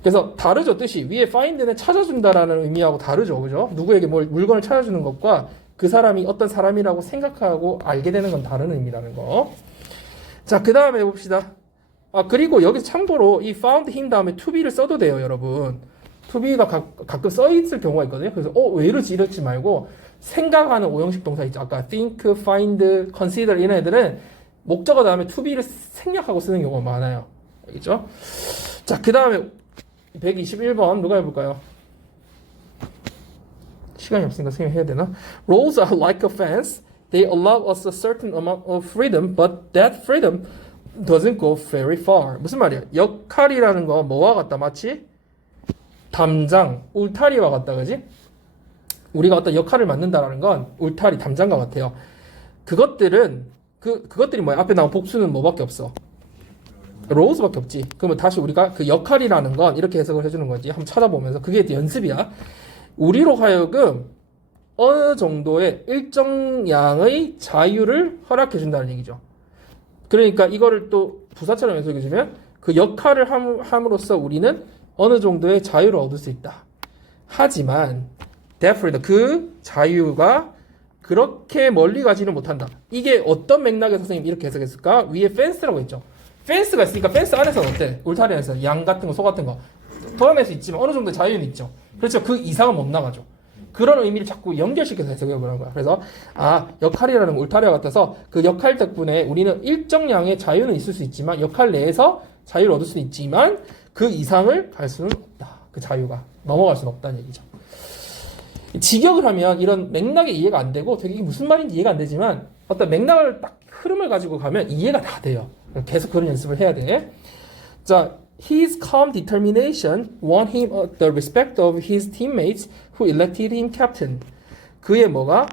그래서 다르죠, 뜻이. 위에 find는 찾아준다라는 의미하고 다르죠. 그죠? 누구에게 물건을 찾아주는 것과 그 사람이 어떤 사람이라고 생각하고 알게 되는 건 다른 의미라는 거. 자, 그 다음에 봅시다. 그리고 여기서 참고로 이 found him 다음에 to be를 써도 돼요, 여러분. to be가 가끔 써 있을 경우가 있거든요. 그래서 왜 이러지 말고 생각하는 5형식 동사 있죠. 아까 think, find, consider 이런 애들은 목적어 다음에 to be를 생략하고 쓰는 경우가 많아요. 알겠죠? 자, 그 다음에 121번 누가 해볼까요? 시간이 없으니까 선생님이 해야 되나? Rules are like a fence. They allow us a certain amount of freedom, but that freedom doesn't go very far. 무슨 말이야? 역할이라는 거 뭐와 같다? 마치 담장, 울타리와 같다, 그지? 우리가 어떤 역할을 맡는다라는 건 울타리, 담장과 같아요. 그것들이 뭐야? 앞에 나온 복수는 뭐밖에 없어? 로우스밖에 없지. 그러면 다시 우리가 그 역할이라는 건 이렇게 해석을 해주는 거지. 한번 찾아보면서 그게 연습이야. 우리로 하여금 어느 정도의 일정 양의 자유를 허락해 준다는 얘기죠. 그러니까 이거를 또 부사처럼 해석해 주면 그 역할을 함으로써 우리는 어느 정도의 자유를 얻을 수 있다. 하지만 therefore 그 자유가 그렇게 멀리 가지는 못한다. 이게 어떤 맥락에서 선생님이 이렇게 해석했을까? 위에 펜스라고 했죠. 펜스가 있으니까 펜스 안에서는 어때? 울타리 안에서 양 같은 거, 소 같은 거 털어낼 수 있지만 어느 정도의 자유는 있죠. 그렇죠. 그 이상은 못 나가죠. 그런 의미를 자꾸 연결시켜서 해석해보는 거야. 그래서 역할이라는 울타리와 같아서 그 역할 덕분에 우리는 일정량의 자유는 있을 수 있지만 역할 내에서 자유를 얻을 수는 있지만 그 이상을 갈 수는 없다. 그 자유가 넘어갈 수는 없다는 얘기죠. 직역을 하면 이런 맥락이 이해가 안 되고 되게 이게 무슨 말인지 이해가 안 되지만 어떤 맥락을 딱 흐름을 가지고 가면 이해가 다 돼요. 계속 그런 연습을 해야 돼. 자, his calm determination won him the respect of his teammates who elected him captain. 그의 뭐가?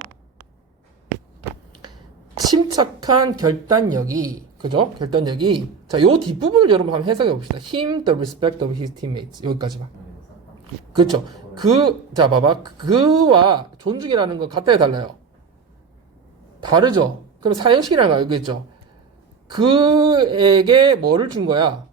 침착한 결단력이, 그죠? 결단력이. 자, 요 뒷부분을 여러분 한번 해석해 봅시다. him the respect of his teammates. 여기까지만. 그렇죠. 자, 봐봐. 그와 존중이라는 건 같아요, 달라요? 다르죠. 그럼 사형식이라는 거 알겠죠? 그에게 뭐를 준 거야?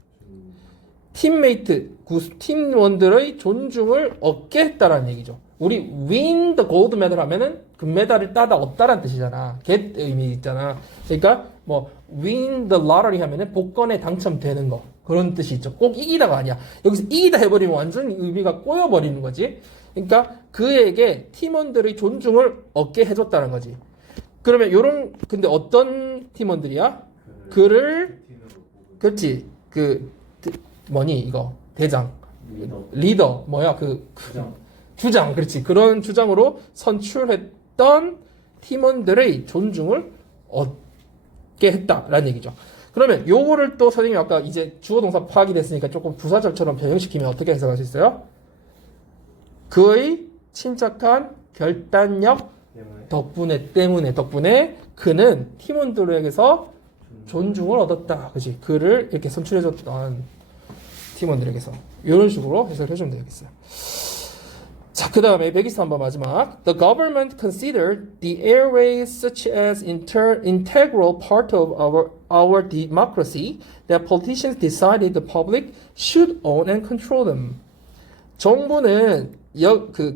팀메이트, 팀원들의 존중을 얻게 했다라는 얘기죠. 우리 win the gold medal 하면은 금메달을 따다 얻다라는 뜻이잖아. get 의미 있잖아. 그러니까 뭐 win the lottery 하면은 복권에 당첨되는 거. 그런 뜻이 있죠. 꼭 이기다가 아니야. 여기서 이기다 해버리면 완전 의미가 꼬여버리는 거지. 그러니까 그에게 팀원들의 존중을 얻게 해줬다는 거지. 그러면 근데 어떤 팀원들이야? 그를, 그렇지. 이거. 대장. 리더. 주장. 그렇지. 그런 주장으로 선출했던 팀원들의 존중을 얻게 했다라는 얘기죠. 그러면 요거를 또 선생님이 아까 이제 주어동사 파악이 됐으니까 조금 부사절처럼 변형시키면 어떻게 해석할 수 있어요? 그의 침착한 결단력 덕분에 그는 팀원들에게서 존중을 얻었다. 그치? 그를 이렇게 선출해줬던 팀원들에게서 이런 식으로 해석을 해주면 되겠어요. 자, 그 다음에 123번 마지막. The government considered the airways such as integral part of our democracy that politicians decided the public should own and control them. 정부는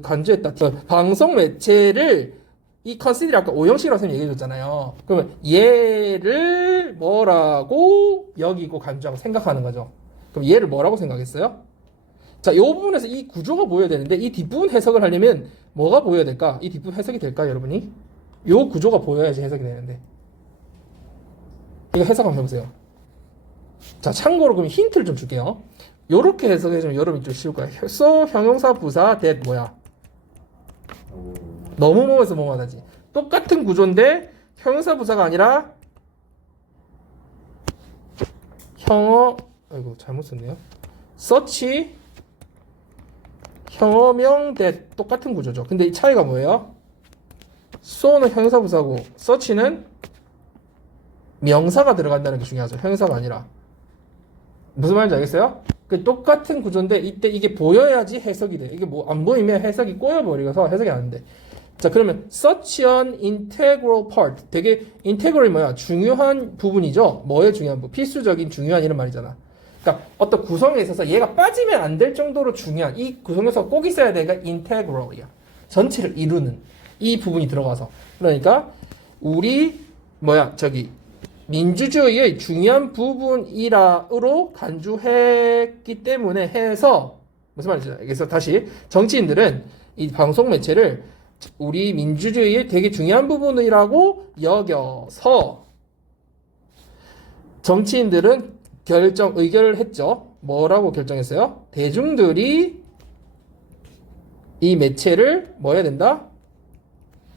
간주했다. 방송 매체를 이 consider 아까 오형식이라고 선생님이 얘기해줬잖아요. 그러면 얘를 뭐라고 여기고 간주하고 생각하는 거죠. 그럼 얘를 뭐라고 생각했어요? 자, 이 부분에서 이 구조가 보여야 되는데 이 뒷부분 해석을 하려면 뭐가 보여야 될까? 이 뒷부분 해석이 될까, 여러분이? 이 구조가 보여야지 해석이 되는데. 이거 해석 한번 해보세요. 자, 참고로 그럼 힌트를 좀 줄게요. 요렇게 해석해주면 여러분이 좀 쉬울 거예요. so, 형용사, 부사, that 뭐야? 너무 뭐에서 뭐하다지. 똑같은 구조인데 형용사, 부사가 아니라 아이고 잘못 썼네요. such 형어명 that 똑같은 구조죠. 근데 이 차이가 뭐예요? so는 형용사 부사고 such는 명사가 들어간다는 게 중요하죠. 형용사가 아니라. 무슨 말인지 알겠어요? 그 똑같은 구조인데 이때 이게 보여야지 해석이 돼. 이게 뭐 안 보이면 해석이 꼬여버리고서 해석이 안 돼. 자, 그러면 such an integral part. 되게 integral이 뭐야? 중요한 부분이죠. 뭐의 중요한 부분? 필수적인 중요한 이런 말이잖아. 그러니까 어떤 구성에 있어서 얘가 빠지면 안 될 정도로 중요한 이 구성에서 꼭 있어야 되니까 integral이야. 전체를 이루는 이 부분이 들어가서. 그러니까 우리 민주주의의 중요한 부분이라로 간주했기 때문에 해서 무슨 말인지 그래서 다시 정치인들은 이 방송 매체를 우리 민주주의의 되게 중요한 부분이라고 여겨서 정치인들은 의결을 했죠. 뭐라고 결정했어요? 대중들이 이 매체를 뭐 해야 된다?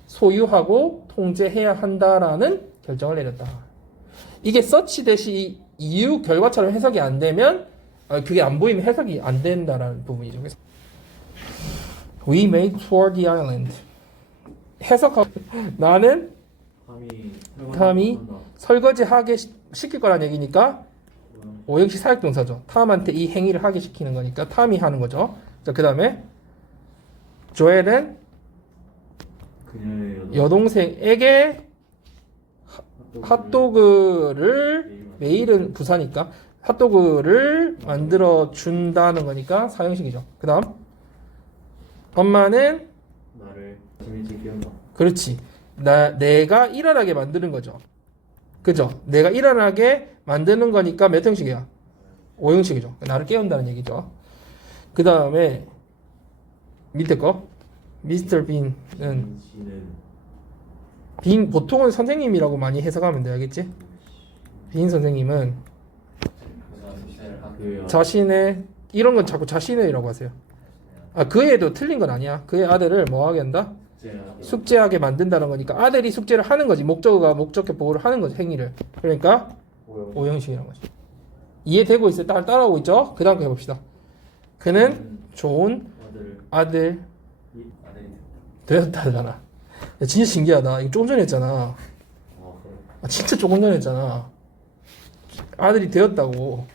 소유하고 통제해야 한다라는 결정을 내렸다. 이게 서치 대시 이유 결과처럼 해석이 안 되면 그게 안 보이면 해석이 안 된다라는 부분이죠. 그래서 We made toward the island. 해석하고 나는 탐이 설거지 하게 시킬 거란 얘기니까 오형식 사역동사죠. 탐한테 이 행위를 하게 시키는 거니까 탐이 하는 거죠. 자, 그 다음에 조엘은 여동생에게 핫도그를 메일은 부사니까 핫도그를 만들어 준다는 거니까 사형식이죠. 그 다음 엄마는 나를 재미있게 키운다. 그렇지. 내가 일어나게 만드는 거죠. 그죠? 내가 일어나게 만드는 거니까 몇 형식이야? 5형식이죠. 나를 깨운다는 얘기죠. 그 다음에 밑에 거 미스터 빈은 보통은 선생님이라고 많이 해석하면 돼. 알겠지? 빈 선생님은 그의 자신의 이런 건 자꾸 자신의라고 하세요. 아 그애도 틀린 건 아니야. 그의 아들을 뭐 하게 한다? 숙제하게 만든다는 거니까 아들이 숙제를 하는 거지. 목적어가 목적격 보호를 하는 거지 행위를. 그러니까 오형식이라는 거지. 이해되고 있어요? 따라오고 있죠? 그 다음 거 해봅시다. 그는 좋은 아들이 되었다잖아. 야, 진짜 신기하다. 이거 조금 전에 했잖아. 아, 진짜 조금 전에 했잖아. 아들이 되었다고.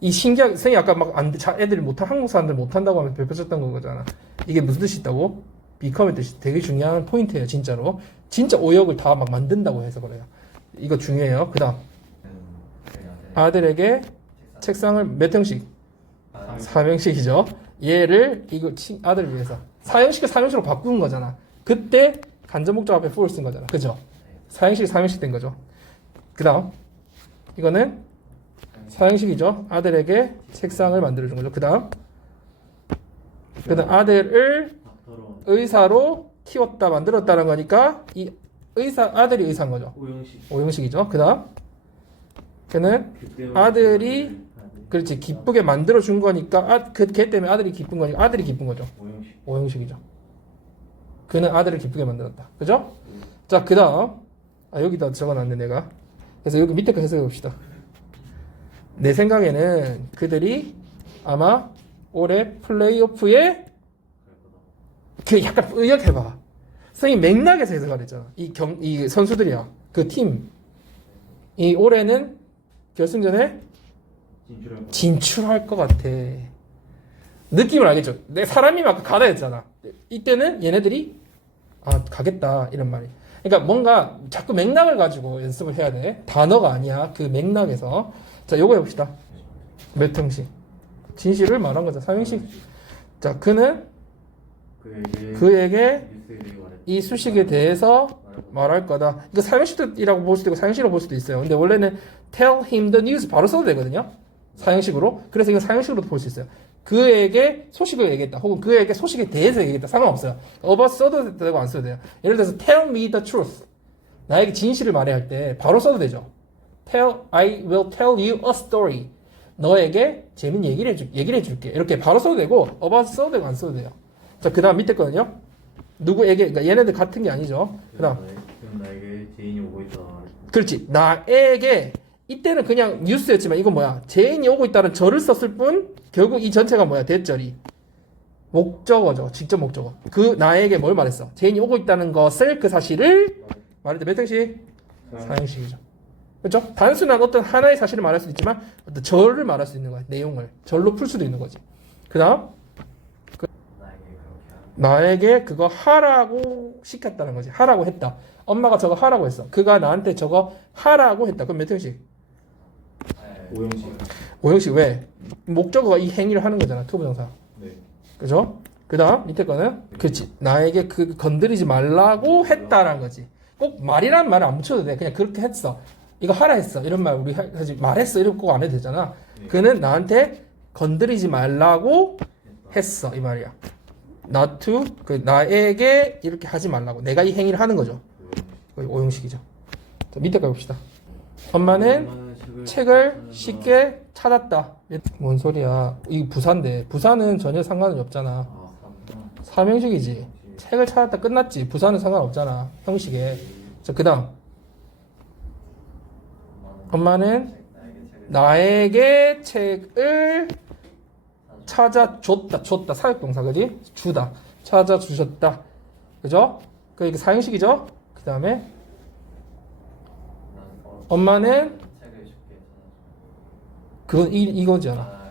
이 신기하게 선생님 아까 막 애들이 못한 한국 사람들 못한다고 하면서 펼쳤던 거잖아. 이게 무슨 뜻이 있다고? become의 뜻이 되게 중요한 포인트예요. 진짜로. 진짜 오역을 다 막 만든다고 해서 그래요. 이거 중요해요. 그 다음 아들에게 책상을 몇 형씩? 4형씩이죠. 얘를 이거 아들을 위해서 4형식을 3형식으로 바꾸는 거잖아. 그때 간접 목적 앞에 for을 쓴 거잖아. 그죠? 4형식이 3형식 된 거죠. 그 다음 이거는 4형식이죠. 아들에게 책상을 만들어준 거죠. 그 다음 아들을 의사로 키웠다 만들었다는 거니까 이 아들이 의사인 거죠. 오형식이죠. 그 다음 그는 아들이 그렇지 기쁘게 만들어준 거니까 걔 때문에 아들이 기쁜 거니까 아들이 기쁜 거죠. 오형식이죠. 그는 아들을 기쁘게 만들었다. 그죠? 자, 그 다음 여기다 적어놨네 내가. 그래서 여기 밑에 거 해석해 봅시다. 내 생각에는 그들이 아마 올해 플레이오프에 약간 의역해봐. 선생님 맥락에서 해석을 했잖아. 이 선수들이야. 그 팀. 이 올해는 결승전에 진출할 것 같아. 느낌을 알겠죠? 내 사람이 막 가다 했잖아. 이때는 얘네들이 가겠다 이런 말이. 그러니까 뭔가 자꾸 맥락을 가지고 연습을 해야 돼. 단어가 아니야. 그 맥락에서. 자, 요거 해봅시다. 몇 형식? 진실을 말한 거죠. 4형식. 자, 그는 그에게 이 수식에 대해서 말할 거다. 이거 4형식이라고 볼 수도 있고 4형식이라고 볼 수도 있어요. 근데 원래는 tell him the news 바로 써도 되거든요. 4형식으로. 그래서 이거 4형식으로도 볼 수 있어요. 그에게 소식을 얘기했다. 혹은 그에게 소식에 대해서 얘기했다. 상관없어요. about 써도 되고 안 써도 돼요. 예를 들어서 tell me the truth. 나에게 진실을 말해야 할 때 바로 써도 되죠. I will tell you a story. 너에게 재밌는 얘기를 해줄게. 이렇게 바로 써도 되고 about 써도 되고 안 써도 돼요. 자, 그 다음 밑에 거는요. 누구에게, 그러니까 얘네들 같은 게 아니죠. 그 다음. 나에게 제인이 오고 있다. 그렇지. 나에게, 이때는 그냥 뉴스였지만 이건 뭐야. 제인이 오고 있다는 절을 썼을 뿐, 결국 이 전체가 뭐야. 대절이. 목적어죠. 직접 목적어. 그 나에게 뭘 말했어? 제인이 오고 있다는 것을 그 사실을 말할 때 몇 형식? 4형식이죠. 그렇죠? 단순한 어떤 하나의 사실을 말할 수도 있지만 어떤 절을 말할 수 있는 거야. 내용을. 절로 풀 수도 있는 거지. 그 다음. 나에게 그거 하라고 시켰다는 거지. 하라고 했다. 엄마가 저거 하라고 했어. 그가 나한테 저거 하라고 했다. 그럼 몇 형식? 5형식. 5형식 왜? 목적어가 이 행위를 하는 거잖아. 투부정사. 네. 그죠? 그 다음 밑에 거는 그렇지. 나에게 그 건드리지 말라고 했다라는 거지. 꼭 말이란 말을 안 붙여도 돼. 그냥 그렇게 했어. 이거 하라 했어. 이런 말 우리 사실 말했어. 이런 거 꼭 안 해도 되잖아. 그는 나한테 건드리지 말라고 했어. 이 말이야. not to 그 나에게 이렇게 하지 말라고. 내가 이 행위를 하는 거죠. 오형식이죠. 자, 밑에 가봅시다. 엄마는 책을 쉽게 찾았다. 뭔 소리야? 이거 부사인데 부사는 전혀 상관이 없잖아. 3형식이지. 책을 찾았다 끝났지. 부사는 상관없잖아. 형식에. 자, 그 다음 엄마는 나에게 책을 찾아줬다. 사역동사 그지? 주다. 찾아주셨다. 그죠? 그 이게 4형식이죠? 그 다음에 엄마는 그건 이거잖아.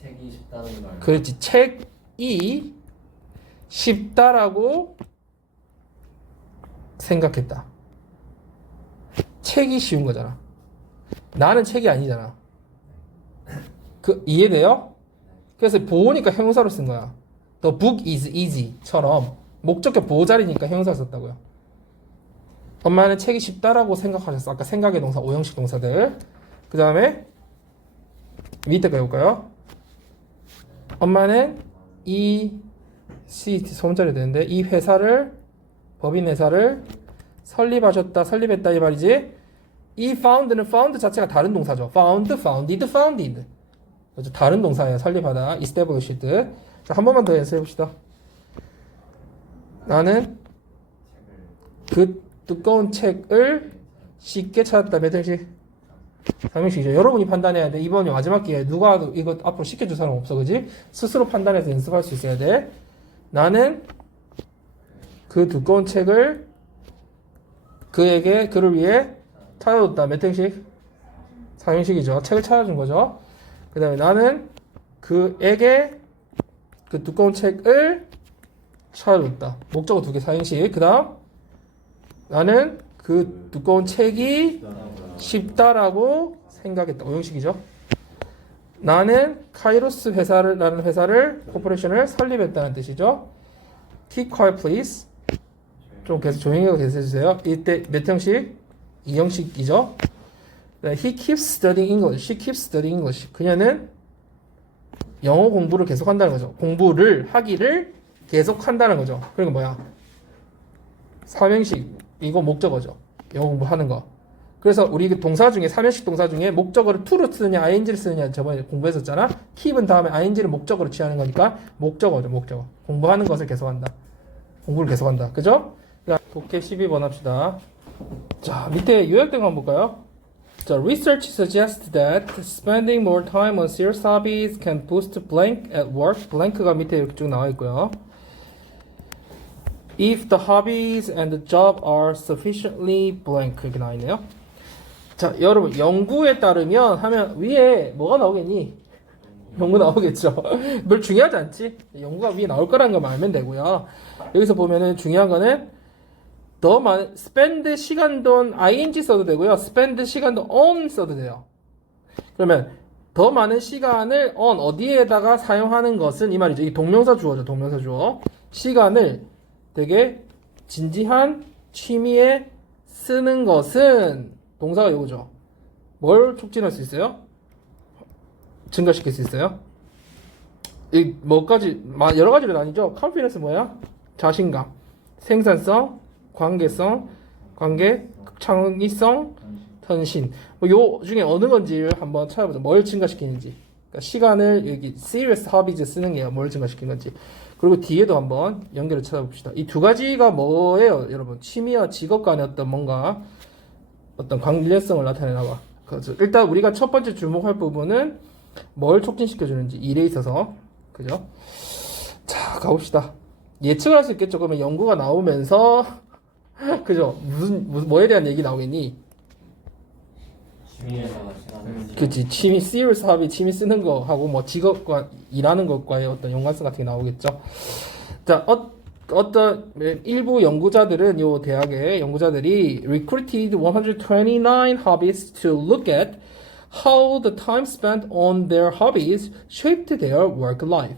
책이 쉽다는 말. 그렇지. 책이 쉽다라고 생각했다. 책이 쉬운 거잖아. 나는 책이 아니잖아. 그 이해돼요? 그래서 보호니까 형용사로 쓴 거야. The book is easy처럼 목적격 보호자리니까 형용사를 썼다고요. 엄마는 책이 쉽다라고 생각하셨어. 아까 생각의 동사 5형식 동사들. 그 다음에 밑에 거 해볼까요? 엄마는 이 소문자리 되는데 이 회사를 법인 회사를 설립했다 이 말이지. 이 found는 found 자체가 다른 동사죠. founded. 그죠? 다른 동사예요. 설립하다. established. 자, 한 번만 더 연습해 봅시다. 나는 그 두꺼운 책을 쉽게 찾았다. 몇 형식? 3형식이죠. 여러분이 판단해야 돼. 이번이 마지막 기회에 누가 이거 앞으로 시켜줄 사람 없어. 그지? 스스로 판단해서 연습할 수 있어야 돼. 나는 그 두꺼운 책을 그를 위해 찾아줬다. 몇 형식? 3형식이죠. 책을 찾아준 거죠. 그 다음에 나는 그에게 그 두꺼운 책을 찾아줬다. 목적어 두 개 4형식. 그 다음 나는 그 두꺼운 책이 쉽다라고 생각했다. 5형식이죠. 나는 카이로스 라는 회사를 코퍼레이션을 설립했다는 뜻이죠. Keep quiet please. 좀 계속 조용히 하고 계속 해주세요. 이때 몇 형식? 2형식이죠. He keeps studying English. She keeps studying English. 그녀는 영어 공부를 계속 한다는 거죠. 공부를 하기를 계속 한다는 거죠. 그러니까 뭐야? 3형식. 이거 목적어죠. 영어 공부하는 거. 그래서 우리 동사 중에 3형식 동사 중에 목적어를 to를 쓰느냐 ing를 쓰느냐 저번에 공부했었잖아. keep은 다음에 ing를 목적어로 취하는 거니까 목적어죠. 목적어. 공부하는 것을 계속한다. 공부를 계속한다. 그죠? 독해 12번 합시다. 자, 밑에 요약된 거 한번 볼까요? 자, research suggests that spending more time on serious hobbies can boost blank at work. blank가 밑에 이렇게 쭉 나와 있고요. If the hobbies and the job are sufficiently blank 이렇게 나와 있네요. 자, 여러분 연구에 따르면 하면 위에 뭐가 나오겠니? 연구 나오겠죠. 별 중요하지 않지? 연구가 위에 나올 거라는 것만 알면 되고요. 여기서 보면은 중요한 거는 더 많은 spend 시간도 ing 써도 되고요. spend 시간도 on 써도 돼요. 그러면 더 많은 시간을 on 어디에다가 사용하는 것은 이 말이죠. 이 동명사 주어죠. 동명사 주어. 시간을 되게 진지한 취미에 쓰는 것은 동사가 요거죠. 뭘 촉진할 수 있어요? 증가시킬 수 있어요? 이 뭐까지 여러 가지로 나뉘죠. confidence 뭐야? 자신감, 생산성, 관계성, 창의성, 헌신. 뭐 요 중에 어느 건지를 한번 찾아보자. 뭘 증가시키는지. 그러니까 시간을 여기 serious hobbies 쓰는 게 뭘 증가시킨 건지. 그리고 뒤에도 한번 연결을 찾아봅시다. 이 두 가지가 뭐예요, 여러분? 취미와 직업 간의 어떤 뭔가 어떤 관련성을 나타내나 봐. 그래서 일단 우리가 첫 번째 주목할 부분은 뭘 촉진시켜 주는지 일에 있어서. 그죠? 자, 가봅시다. 예측을 할 수 있겠죠. 그러면 연구가 나오면서 그죠? 뭐에 대한 얘기 나오겠니? 취미에다가 시간을 그치. 취미, serious hobby, 취미 쓰는 거 하고 뭐 직업과 일하는 것과의 어떤 연관성 같은 게 나오겠죠. 자, 어떤 일부 연구자들은 요 대학의 연구자들이 recruited 129 hobbyists to look at how the time spent on their hobbies shaped their work life.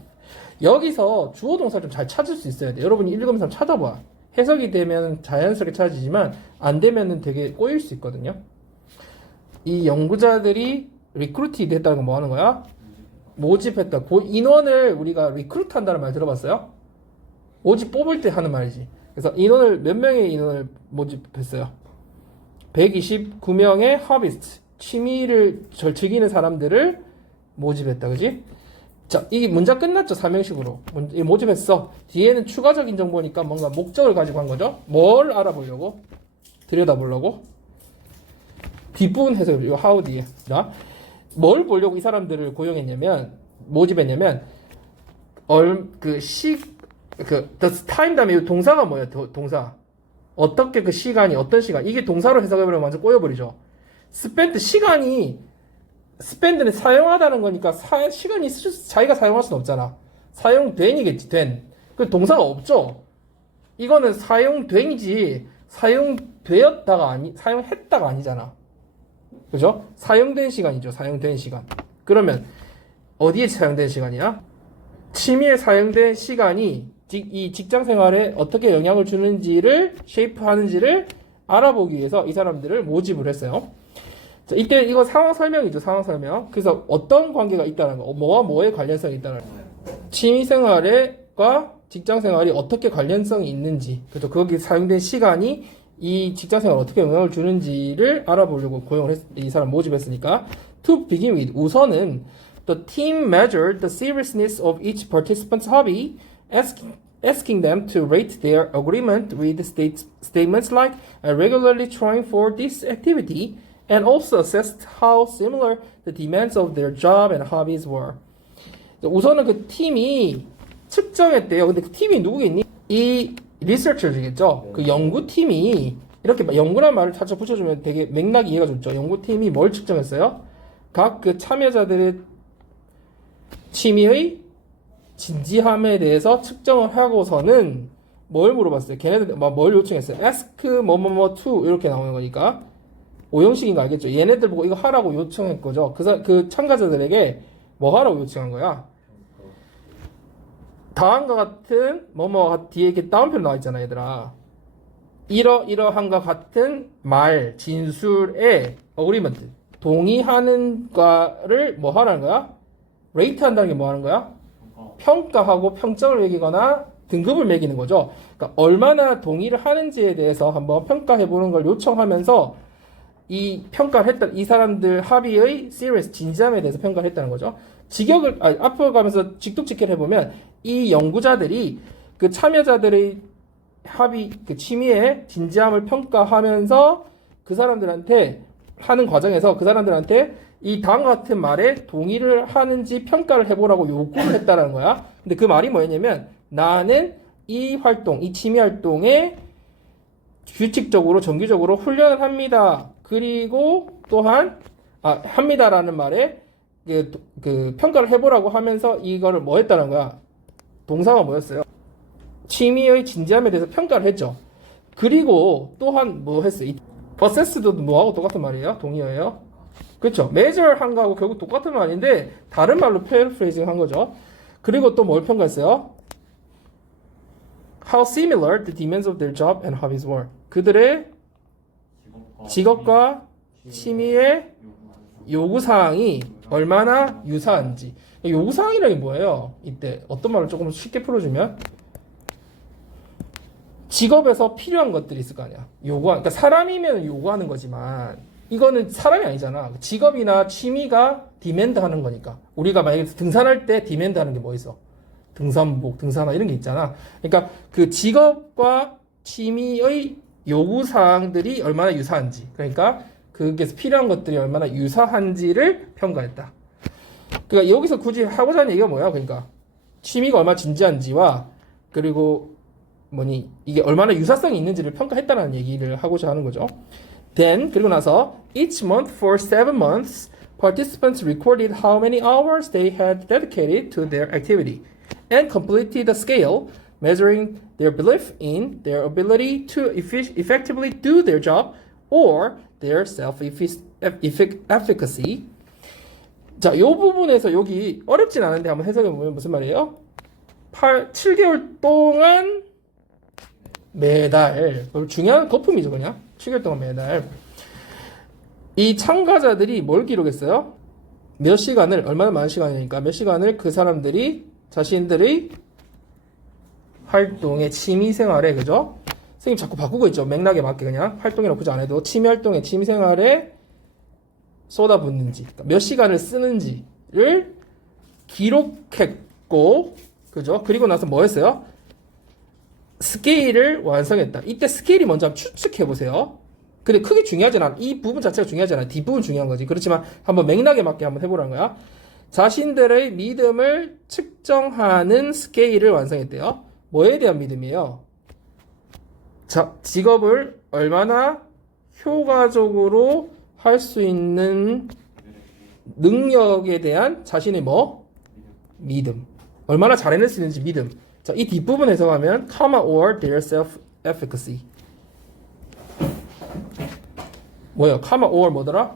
여기서 주어 동사 좀 잘 찾을 수 있어야 돼. 여러분이 읽으면서 찾아봐. 해석이 되면 자연스럽게 찾아지지만 안 되면은 되게 꼬일 수 있거든요. 이 연구자들이 리크루트 했다는 건 뭐 하는 거야? 모집했다. 인원을 우리가 리크루트 한다는 말 들어봤어요? 모집 뽑을 때 하는 말이지. 그래서 몇 명의 인원을 모집했어요? 129명의 허비스트, 취미를 즐기는 사람들을 모집했다. 그지? 자, 이 문장 끝났죠. 3형식으로. 모집했어. 뒤에는 추가적인 정보니까 뭔가 목적을 가지고 한 거죠. 뭘 알아보려고? 들여다보려고? 뒷부분 해석을, 이거 how 뒤에. 자, 뭘 보려고 이 사람들을 고용했냐면, 모집했냐면, the time 다음에 동사가 뭐예요? 동사. 어떻게 그 시간이, 어떤 시간. 이게 동사로 해석해버리면 완전 꼬여버리죠. spend, spend는 사용하다는 거니까 시간이 자기가 사용할 수는 없잖아. 사용된이겠지, 된. 그 동사가 없죠. 이거는 사용된이지 사용되었다가 사용했다가 아니잖아. 그죠? 사용된 시간이죠. 사용된 시간. 그러면 어디에 사용된 시간이야? 취미에 사용된 시간이 이 직장 생활에 어떻게 영향을 주는지를 쉐이프하는지를 알아보기 위해서 이 사람들을 모집을 했어요. 자, 이때 이거 상황 설명이죠. 상황 설명. 그래서 어떤 관계가 있다는 거, 뭐와 뭐의 관련성이 있다는 거. 취미 생활과 직장 생활이 어떻게 관련성이 있는지, 그죠? 거기 사용된 시간이 이 직장 생활에 어떻게 영향을 주는지를 알아보려고 이 사람 모집했으니까 to begin with 우선은 The team measured the seriousness of each participant's hobby, asking them to rate their agreement with statements like "I regularly train for this activity," and also assessed how similar the demands of their job and hobbies were. 우선은 그 팀이 측정했대요. 근데 그 팀이 누구겠니? 이 리서처즈겠죠. 그 연구팀이 이렇게 연구란 말을 살짝 붙여주면 되게 맥락이 이해가 좋죠. 연구팀이 뭘 측정했어요? 각 그 참여자들의 취미의 진지함에 대해서 측정을 하고서는 뭘 물어봤어요? 걔네들 뭘 요청했어요? ask 뭐뭐뭐 to 이렇게 나오는 거니까 오형식인 거 알겠죠? 얘네들 보고 이거 하라고 요청한 거죠. 그 참가자들에게 뭐 하라고 요청한 거야? 다음과 같은 뭐뭐 뒤에 이렇게 따옴표로 나와 있잖아, 얘들아. 이러한과 같은 말, 진술에 어그리먼트 동의하는 거를 뭐 하라는 거야? 레이트 한다는 게 뭐 하는 거야? 평가하고 평점을 매기거나 등급을 매기는 거죠. 그러니까 얼마나 동의를 하는지에 대해서 한번 평가해 보는 걸 요청하면서 이 평가를 했던 이 사람들 합의의 serious 진지함에 대해서 평가를 했다는 거죠. 앞으로 가면서 직독직결 해보면 이 연구자들이 그 참여자들의 합의 그 취미의 진지함을 평가하면서 그 사람들한테 하는 과정에서 그 사람들한테 이 다음과 같은 말에 동의를 하는지 평가를 해보라고 요구를 했다는 거야. 근데 그 말이 뭐였냐면 나는 이 활동, 이 취미 활동에 규칙적으로 정기적으로 훈련을 합니다. 그리고 또한 합니다라는 말에 그 평가를 해보라고 하면서 이거를 뭐 했다는 거야? 동사가 뭐였어요? 취미의 진지함에 대해서 평가를 했죠. 그리고 또한 뭐 했어요? assess도 뭐하고 똑같은 말이에요? 동의어예요? 그렇죠. measure 한 거하고 결국 똑같은 말인데 다른 말로 paraphrasing 한 거죠. 그리고 또 뭘 평가했어요? How similar the demands of their job and hobbies were. 그들의 직업과 취미의 요구사항이 얼마나 유사한지. 요구사항이라는 게 뭐예요? 이때 어떤 말을 조금 쉽게 풀어주면 직업에서 필요한 것들이 있을 거 아니야. 그러니까 사람이면 요구하는 거지만 이거는 사람이 아니잖아. 직업이나 취미가 디맨드 하는 거니까. 우리가 만약에 등산할 때 디맨드 하는 게 뭐 있어? 등산복, 등산화 이런 게 있잖아. 그러니까 그 직업과 취미의 요구사항들이 얼마나 유사한지. 그러니까 그게서 필요한 것들이 얼마나 유사한지를 평가했다. 그러니까 여기서 굳이 하고자 하는 얘기가 뭐야? 그러니까 취미가 얼마나 진지한지와 그리고 이게 얼마나 유사성이 있는지를 평가했다는 얘기를 하고자 하는 거죠. Then 그리고 나서 each month for 7 months, participants recorded how many hours they had dedicated to their activity and completed a scale measuring their belief in their ability to effectively do their job or their self-efficacy. 자, 이 부분에서 여기 어렵진 않은데 한번 해석해 보면 무슨 말이에요? 7개월 동안 매달 중요한 거품이죠 그냥 7개월 동안 매달 이 참가자들이 뭘 기록했어요? 몇 시간을 얼마나 많은 시간이니까 몇 시간을 그 사람들이 자신들의 활동의 취미생활에 그죠? 선생님 자꾸 바꾸고 있죠 맥락에 맞게 그냥 활동이라고 굳이 안 해도 취미활동의 취미생활에 쏟아붓는지 그러니까 몇 시간을 쓰는지를 기록했고 그죠? 그리고 나서 뭐 했어요? 스케일을 완성했다. 이때 스케일이 먼저 한번 추측해보세요. 근데 크게 중요하지 않아. 이 부분 자체가 중요하지 않아. 뒷부분 중요한 거지. 그렇지만 한번 맥락에 맞게 한번 해보라는 거야. 자신들의 믿음을 측정하는 스케일을 완성했대요. 뭐에 대한 믿음이에요? 자, 직업을 얼마나 효과적으로 할 수 있는 능력에 대한 자신의 믿음. 얼마나 잘해낼 수 있는지 믿음. 자, 이 뒷부분 해석하면 comma or their self-efficacy. 뭐예요? comma or 뭐더라?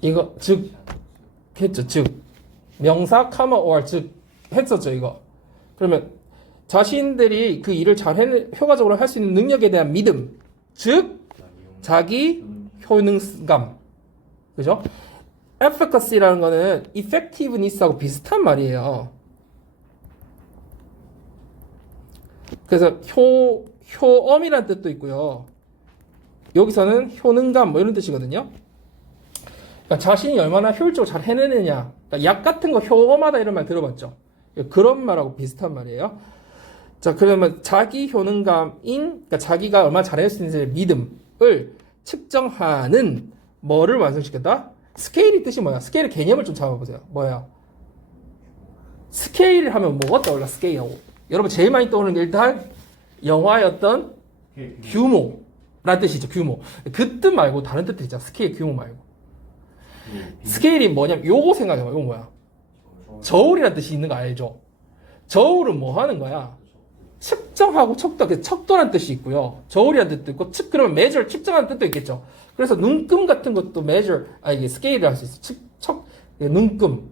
이거 즉 했죠. 즉 명사 comma or 즉 했었죠. 이거. 그러면 자신들이 그 일을 효과적으로 할 수 있는 능력에 대한 믿음. 즉 자기 효능감. 그죠? efficacy라는 거는 effectiveness하고 비슷한 말이에요. 그래서 효엄이라는 뜻도 있고요. 여기서는 효능감 이런 뜻이거든요. 그러니까 자신이 얼마나 효율적으로 잘 해내느냐. 그러니까 약 같은 거 효험하다 이런 말 들어봤죠? 그런 말하고 비슷한 말이에요. 자, 그러면 자기 효능감인, 그러니까 자기가 얼마나 잘해낼 수 있는지 믿음을 측정하는 뭐를 완성시켰다? 스케일이 뜻이 뭐야? 스케일의 개념을 좀 잡아보세요. 뭐야? 스케일 하면 뭐가 떠올라? 스케일. 여러분 제일 많이 떠오르는 게 일단 영화의 어떤 규모라는 뜻이죠. 규모. 그 뜻 말고 다른 뜻들 있잖아. 스케일 규모 말고. 스케일이 뭐냐면 요거 생각해봐. 이거 뭐야? 저울이라는 뜻이 있는 거 알죠? 저울은 뭐 하는 거야? 측정하고 척도, 척도라는 뜻이 있고요. 저울이라는 뜻도 있고, 그러면 measure, 측정하는 뜻도 있겠죠. 그래서 눈금 같은 것도 measure, 이게 스케일을 할 수 있어. 눈금,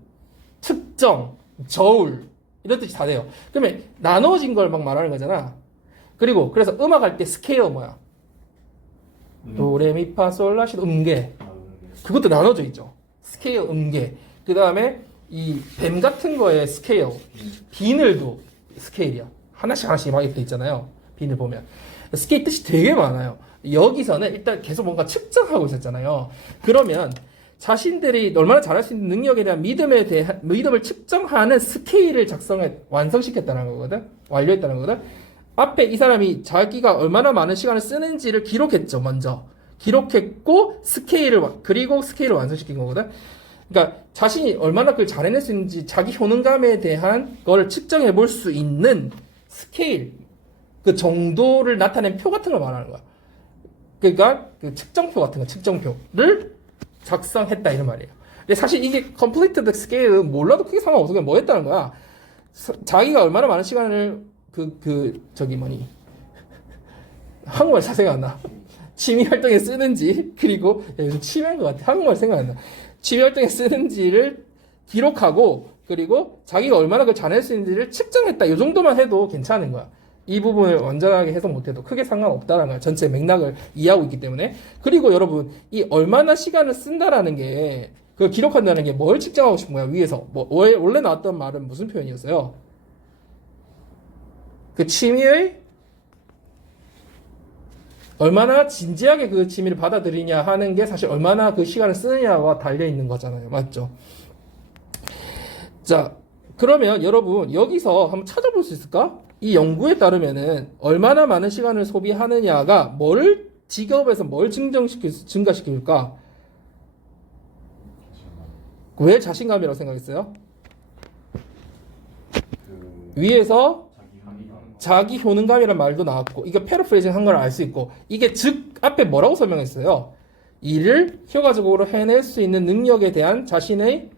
측정, 저울, 이런 뜻이 다 돼요. 그러면 나눠진 걸 막 말하는 거잖아. 그리고, 그래서 음악 할 때 스케일 뭐야? 도레미파솔라시 음계. 그것도 나눠져 있죠. 스케일, 음계. 그 다음에 이 뱀 같은 거에 스케일, 비늘도 스케일이야. 하나씩 막 이렇게 있잖아요. 비늘 보면. 스케일 뜻이 되게 많아요. 여기서는 일단 계속 뭔가 측정하고 있었잖아요. 그러면 자신들이 얼마나 잘할 수 있는 능력에 대한 믿음을 측정하는 스케일을 완성시켰다는 거거든. 완료했다는 거거든. 앞에 이 사람이 자기가 얼마나 많은 시간을 쓰는지를 기록했죠. 먼저. 기록했고 그리고 스케일을 완성시킨 거거든. 그러니까 자신이 얼마나 그걸 잘 해낼 수 있는지 자기 효능감에 대한 거를 측정해 볼 수 있는 스케일, 그 정도를 나타낸 표 같은 걸 말하는 거야. 그러니까 그 측정표 같은 거, 측정표를 작성했다 이런 말이에요. 근데 사실 이게 completed scale은 몰라도 크게 상관없어. 그냥 뭐 했다는 거야. 자기가 얼마나 많은 시간을 한국말 잘 생각 안 나. 취미 활동에 쓰는지, 그리고 요즘 취미인 것 같아. 한국말 생각 안 나. 취미 활동에 쓰는지를 기록하고, 그리고 자기가 얼마나 그걸 잘할 수 있는지를 측정했다. 이 정도만 해도 괜찮은 거야. 이 부분을 완전하게 해석 못해도 크게 상관없다는 거야. 전체 맥락을 이해하고 있기 때문에. 그리고 여러분, 이 얼마나 시간을 쓴다라는 게, 그걸 기록한다는 게 뭘 측정하고 싶은 거야, 위에서. 원래 나왔던 말은 무슨 표현이었어요? 그 취미의 얼마나 진지하게 그 취미를 받아들이냐 하는 게 사실 얼마나 그 시간을 쓰느냐가 달려있는 거잖아요. 맞죠? 자, 그러면 여러분 여기서 한번 찾아볼 수 있을까? 이 연구에 따르면은 얼마나 많은 시간을 소비하느냐가 직업에서 뭘 증가시킬까? 왜 자신감이라고 생각했어요? 위에서 자기 효능감이라는 말도 나왔고, 이거 패러프레이징 한 걸 알 수 있고, 이게 즉 앞에 뭐라고 설명했어요? 일을 효과적으로 해낼 수 있는 능력에 대한 자신의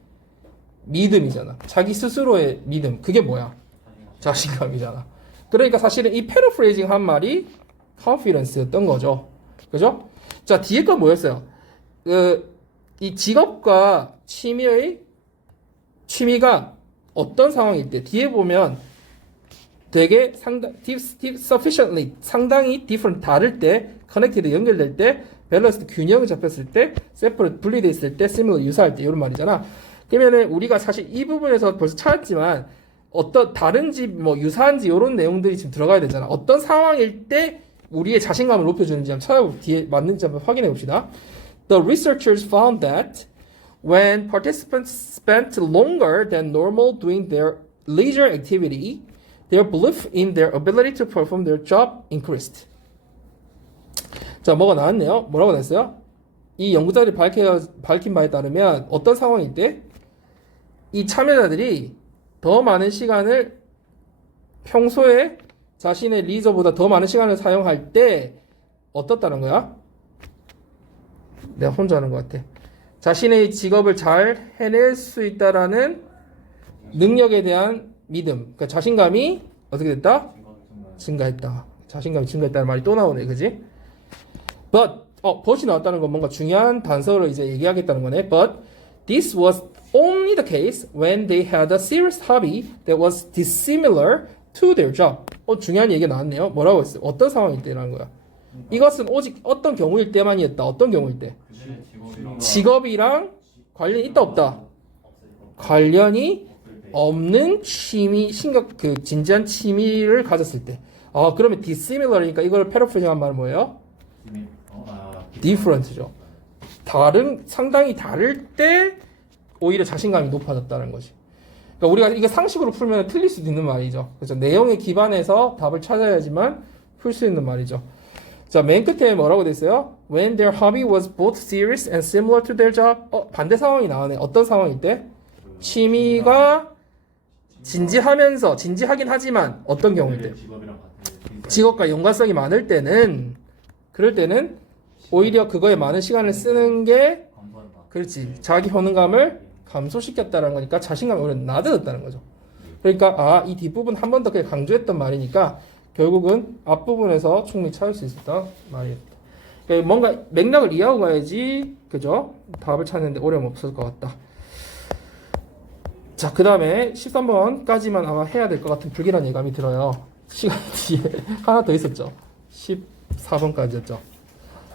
믿음이잖아. 자기 스스로의 믿음. 그게 뭐야? 자신감이잖아. 그러니까 사실은 이 패러프레이징 한 말이 confidence였던 거죠. 그죠? 자, 뒤에 건 뭐였어요? 이 직업과 취미가 어떤 상황일 때, 뒤에 보면 되게 sufficiently, 상당히 different, 다를 때, connected, 연결될 때, balanced, 균형이 잡혔을 때, separate, 분리되어 있을 때, similar, 유사할 때, 이런 말이잖아. 그러면은 우리가 사실 이 부분에서 벌써 찾았지만, 어떤 다른지, 유사한지, 이런 내용들이 지금 들어가야 되잖아. 어떤 상황일 때 우리의 자신감을 높여주는지 한번 찾아보고 뒤에 맞는지 한번 확인해 봅시다. The researchers found that when participants spent longer than normal doing their leisure activity, their belief in their ability to perform their job increased. 자, 뭐가 나왔네요. 뭐라고 나왔어요? 이 연구자들이 밝힌 바에 따르면 어떤 상황일 때 이 참여자들이 더 많은 시간을 평소에 자신의 리저보다 더 많은 시간을 사용할 때 어떻다는 거야? 내가 혼자 하는 것 같아. 자신의 직업을 잘 해낼 수 있다라는 능력에 대한 믿음, 그러니까 자신감이 어떻게 됐다? 증가했다. 자신감이 증가했다는 말이 또 나오네, 그지? but이 나왔다는 건 뭔가 중요한 단서를 이제 얘기하겠다는 거네. But this was only the case when they had a serious hobby that was dissimilar to their job. 중요한 얘기가 나왔네요. 뭐라고 했어요? 어떤 상황일 때라는 거야? 이것은 오직 어떤 경우일 때만이었다. 어떤 경우일 때? 직업이랑 관련이 있다 없다? 관련이 없는 진지한 취미를 가졌을 때. 그러면 dissimilar이니까 이걸 패러프레이징한 말은 뭐예요? different죠. 상당히 다를 때 오히려 자신감이 높아졌다는 거지. 그러니까 우리가 이게 상식으로 풀면 틀릴 수도 있는 말이죠. 그래서 내용에 기반해서 답을 찾아야지만 풀 수 있는 말이죠. 자, 맨 끝에 뭐라고 돼 있어요? When their hobby was both serious and similar to their job. 반대 상황이 나오네. 어떤 상황일 때? 취미가 진지하긴 하지만 어떤 경우일 때? 직업이랑 같은 직업과 연관성이 많을 때는, 그럴 때는 오히려 그거에 많은 시간을 쓰는 게, 감사한다. 그렇지, 자기 효능감을 감소시켰다는 거니까 자신감이 오히려 낮아졌다는 거죠. 그러니까 이 뒷부분 한 번 더 강조했던 말이니까 결국은 앞부분에서 충분히 찾을 수 있었다 말이었다. 그러니까 뭔가 맥락을 이해하고 가야지, 그죠? 답을 찾는데 어려움 없을 것 같다. 자, 그 다음에 13번까지만 아마 해야 될 것 같은 불길한 예감이 들어요. 시간 뒤에 하나 더 있었죠. 14번까지였죠.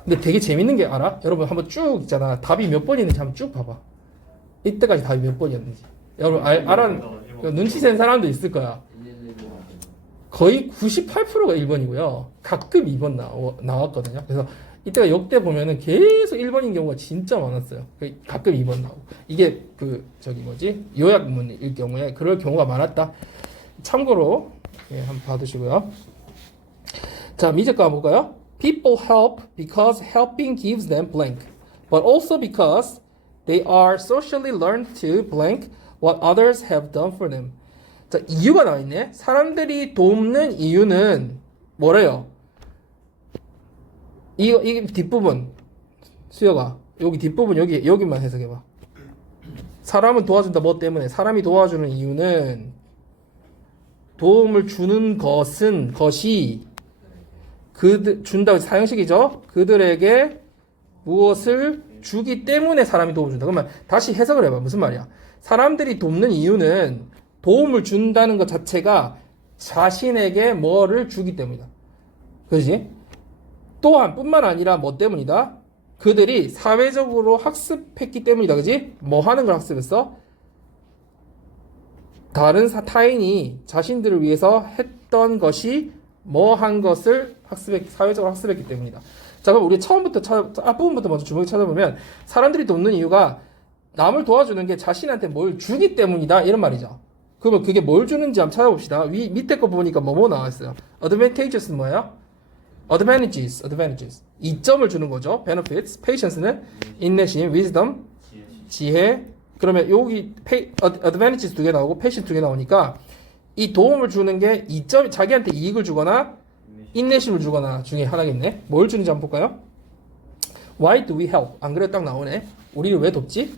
근데 되게 재밌는 게 알아? 여러분 한번 쭉 있잖아. 답이 몇 번 있는지 한번 쭉 봐봐. 이때까지 답이 몇 번이었는지. 여러분 알아? 눈치 센 사람도 있을 거야. 거의 98%가 1번이고요. 가끔 2번 나왔거든요. 그래서 이때가 역대 보면은 계속 1번인 경우가 진짜 많았어요. 가끔 2번 나오고. 이게 요약문일 경우에 그럴 경우가 많았다. 참고로 한번 봐두시고요. 자, 미적 거 볼까요? People help because helping gives them blank, but also because they are socially learned to blank what others have done for them. 자, 이유가 나와 있네. 사람들이 돕는 이유는 뭐래요? 이 뒷부분, 수혁아, 여기 뒷부분 여기만 해석해봐. 사람은 도와준다 뭐 때문에? 사람이 도와주는 이유는 도움을 주는 것이 준다 사형식이죠. 그들에게 무엇을 주기 때문에 사람이 도움을 준다. 그러면 다시 해석을 해봐. 무슨 말이야? 사람들이 돕는 이유는 도움을 준다는 것 자체가 자신에게 뭐를 주기 때문이다. 그렇지? 또한 뿐만 아니라 뭐 때문이다? 그들이 사회적으로 학습했기 때문이다. 그지? 뭐 하는 걸 학습했어? 다른 타인이 자신들을 위해서 했던 것이 뭐 한 것을 사회적으로 학습했기 때문이다. 자, 그럼 우리 앞부분부터 먼저 주목해 찾아보면 사람들이 돕는 이유가 남을 도와주는 게 자신한테 뭘 주기 때문이다. 이런 말이죠. 그러면 그게 뭘 주는지 한번 찾아봅시다. 밑에 거 보니까 뭐 나왔어요? advantage는 뭐예요? advantages. 이점을 주는 거죠. benefits. patience는 인내심, wisdom, 지혜. 그러면 여기 advantages 2개 나오고 patience 2개 나오니까 이 도움을 주는 게 이점, 자기한테 이익을 주거나 인내심을 주거나 중에 하나겠네. 뭘 주는지 한번 볼까요? Why do we help? 안 그래 딱 나오네. 우리를 왜 돕지?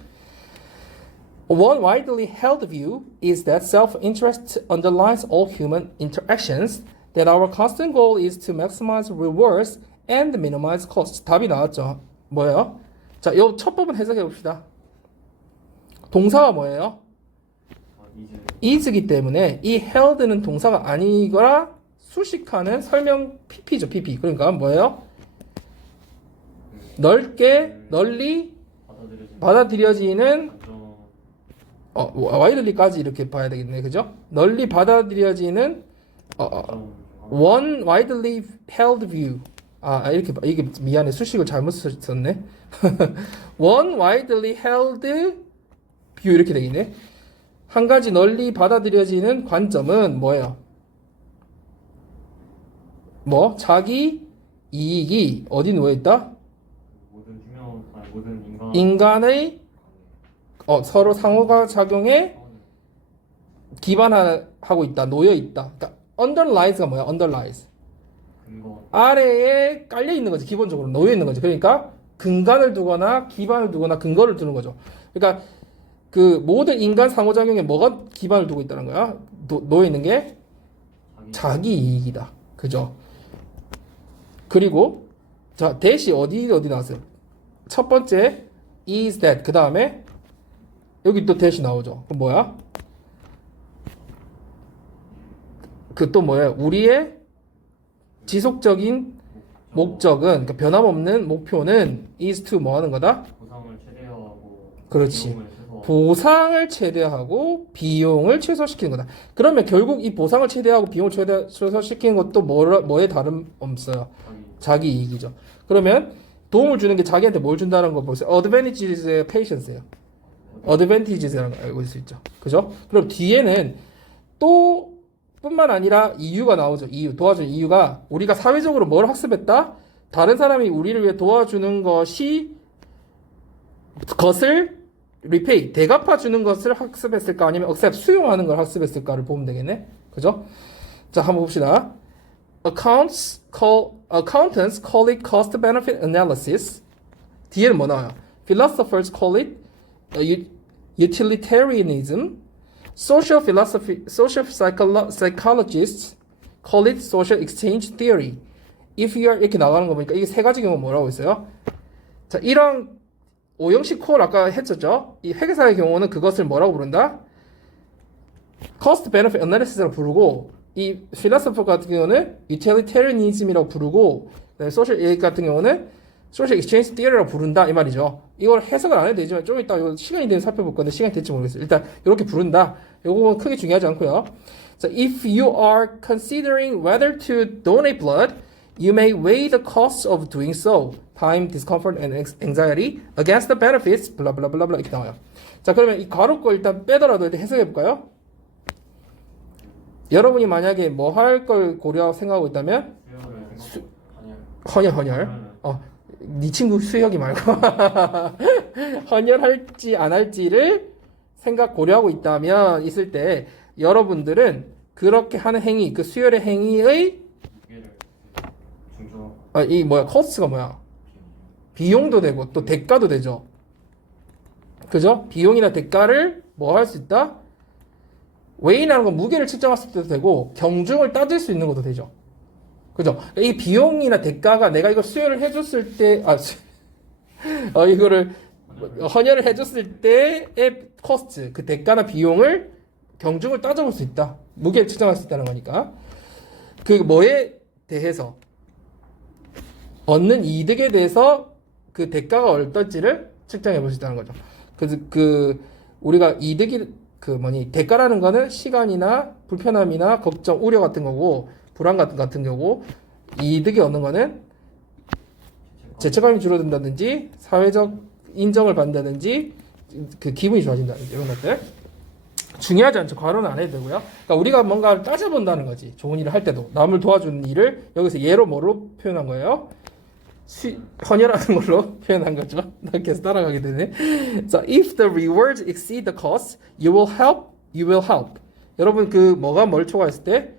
One widely held view is that self-interest underlies all human interactions, that our constant goal is to maximize rewards and minimize costs. 답이 나왔죠. 뭐예요? 자, 요 첫 부분 해석해 봅시다. 동사가 뭐예요? is기 때문에 이 held는 동사가 아니거나 수식하는 설명 PP죠. PP. 그러니까 뭐예요? 널리 받아들여지는 widely까지 이렇게 봐야 되겠네. 그죠? 널리 받아들여지는 one widely held view. 이게 미안해. 수식을 잘못 썼네. one widely held view 이렇게 되겠네. 한 가지 널리 받아들여지는 관점은 뭐예요? 자기 이익이 어디 누워 있다? 모든 인간의 서로 상호작용에 기반하고 있다, 놓여 있다. 그러니까 underlies가 뭐야? underlies. 아래에 깔려 있는 거지. 기본적으로 놓여 있는 거지. 그러니까 근간을 두거나 기반을 두거나 근거를 두는 거죠. 그러니까 그 모든 인간 상호작용에 뭐가 기반을 두고 있다는 거야? 놓여 있는 게 자기 이익이다. 그죠? 그리고 자, 대시 어디 나왔어요? 첫 번째 is that. 그 다음에 여기 또 대시 나오죠. 그럼 뭐야? 그 또 뭐야? 우리의 지속적인 목적은, 그러니까 변함없는 목표는 is to 뭐 하는 거다? 보상을 최대화하고. 그렇지. 보상을 최대화하고 비용을 최소시키는 거다. 그러면 결국 이 보상을 최대화하고 비용을 최소시키는 것도 뭐에 다름 없어요. 자기 이익이죠. 그러면 도움을 주는 게 자기한테 뭘 준다는 거 보세요. advantages의 patience예요. advantages라는 거 알고 있을 수 있죠. 그죠? 그럼 뒤에는 또 뿐만 아니라 이유가 나오죠. 이유, 도와준 이유가 우리가 사회적으로 뭘 학습했다? 다른 사람이 우리를 위해 도와주는 것을 repay, 대갚아 주는 것을 학습했을까? 아니면 accept, 수용하는 걸 학습했을까를 보면 되겠네. 그죠? 자, 한번 봅시다. Accountants call it cost benefit analysis. 뒤에는 뭐 나와요? Philosophers call it utilitarianism. Social psychologists call it social exchange theory. If you are 이렇게 나가는 거 보니까 이게 세 가지 경우 뭐라고 있어요? 자, 이런 오형식 콜 아까 했었죠? 이 회계사의 경우는 그것을 뭐라고 부른다? cost benefit analysis라고 부르고 이 philosopher 같은 경우는 utilitarianism이라고 부르고 social 얘 같은 경우는 social exchange theory라고 부른다 이 말이죠. 이걸 해석을 안 해도 되지만 좀 이따 이거 시간이 되면 살펴볼 건데 시간이 될지 모르겠어요. 일단 이렇게 부른다. 이건 크게 중요하지 않고요. 자, if you are considering whether to donate blood, you may weigh the costs of doing so, time, discomfort, and anxiety against the benefits, blah blah blah blah 이렇게 나와요. 자, 그러면 이 가로 거 일단 빼더라도 일단 해석해 볼까요? 여러분이 만약에 뭐 할 걸 고려 생각하고 있다면 헌혈. 네 친구 수혁이 말고 헌혈할지 안 할지를 생각 고려하고 있다면 있을 때 여러분들은 그렇게 하는 행위, 그 수혈의 행위의 코스트가 뭐야? 비용도 되고 또 대가도 되죠. 그죠? 비용이나 대가를 뭐 할 수 있다? 웨이라는 건 무게를 측정할 수도 되고 경중을 따질 수 있는 것도 되죠. 그죠? 이 비용이나 대가가 내가 이거 수혈을 해줬을 때, 이거를 헌혈을 해줬을 때의 코스트, 그 대가나 비용을 경중을 따져볼 수 있다. 무게를 측정할 수 있다는 거니까. 그 뭐에 대해서 얻는 이득에 대해서 그 대가가 어떨지를 측정해 볼 수 있다는 거죠. 그래서 우리가 이득이 대가라는 거는 시간이나 불편함이나 걱정, 우려 같은 거고 불안 같은 경우 이득이 얻는 거는 죄책감이 줄어든다든지 사회적 인정을 받는다든지 그 기분이 좋아진다든지 이런 것들 중요하지 않죠. 과로는 안 해도 되고요. 그러니까 우리가 뭔가를 따져본다는 거지. 좋은 일을 할 때도 남을 도와주는 일을 여기서 예로 뭐로 표현한 거예요? 헌혈하는 걸로 표현한 거죠. 나 계속 따라가게 되네. So if the rewards exceed the cost, you will help. 여러분 뭐가 뭘 초과했을 때?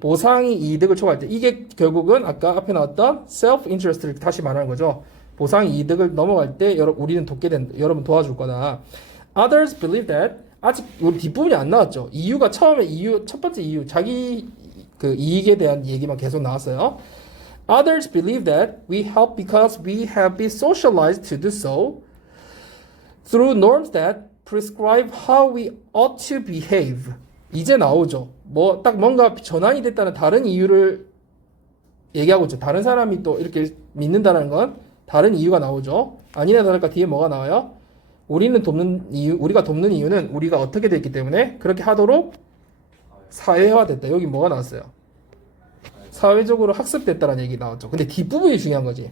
보상이 이득을 초과할 때. 이게 결국은 아까 앞에 나왔던 self-interest를 다시 말하는 거죠. 보상이 이득을 넘어갈 때 우리는 돕게 된다. 여러분 도와줄 거다. Others believe that 아직 우리 뒷부분이 안 나왔죠. 이유가 첫 번째 이유 자기 이익에 대한 얘기만 계속 나왔어요. Others believe that we help because we have been socialized to do so through norms that prescribe how we ought to behave. 이제 나오죠. 딱 뭔가 전환이 됐다는 다른 이유를 얘기하고 있죠. 다른 사람이 또 이렇게 믿는다는 건 다른 이유가 나오죠. 아니나 다를까 뒤에 뭐가 나와요? 우리가 돕는 이유는 우리가 어떻게 됐기 때문에 그렇게 하도록 사회화됐다. 여기 뭐가 나왔어요? 사회적으로 학습됐다라는 얘기 나왔죠. 근데 뒷부분이 중요한 거지.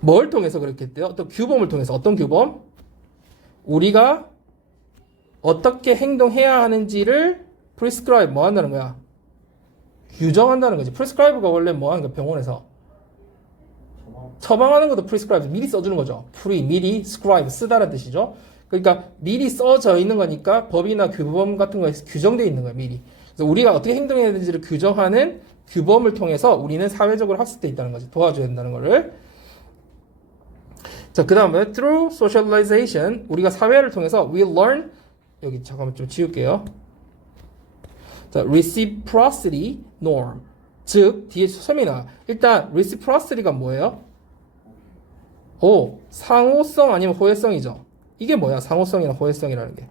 뭘 통해서 그렇게 했대요? 또 규범을 통해서. 어떤 규범? 우리가 어떻게 행동해야 하는지를 prescribe 뭐 한다는 거야? 규정한다는 거지. prescribe가 원래 뭐 하는 거야? 병원에서 처방하는 것도 prescribe 미리 써주는 거죠. 미리 scribe 쓰다라는 뜻이죠. 그러니까 미리 써져 있는 거니까 법이나 규범 같은 거에 규정되어 있는 거야. 미리. 그래서 우리가 어떻게 행동해야 되는지를 규정하는 규범을 통해서 우리는 사회적으로 학습돼 있다는 거지. 도와줘야 된다는 거를. 자, 그 다음에 through socialization 우리가 사회를 통해서 we learn 여기 잠깐만 좀 지울게요. 자, reciprocity norm 즉 뒤에 설명이나 일단 reciprocity가 뭐예요? 상호성 아니면 호혜성이죠. 이게 뭐야? 상호성이나 호혜성이라는 게.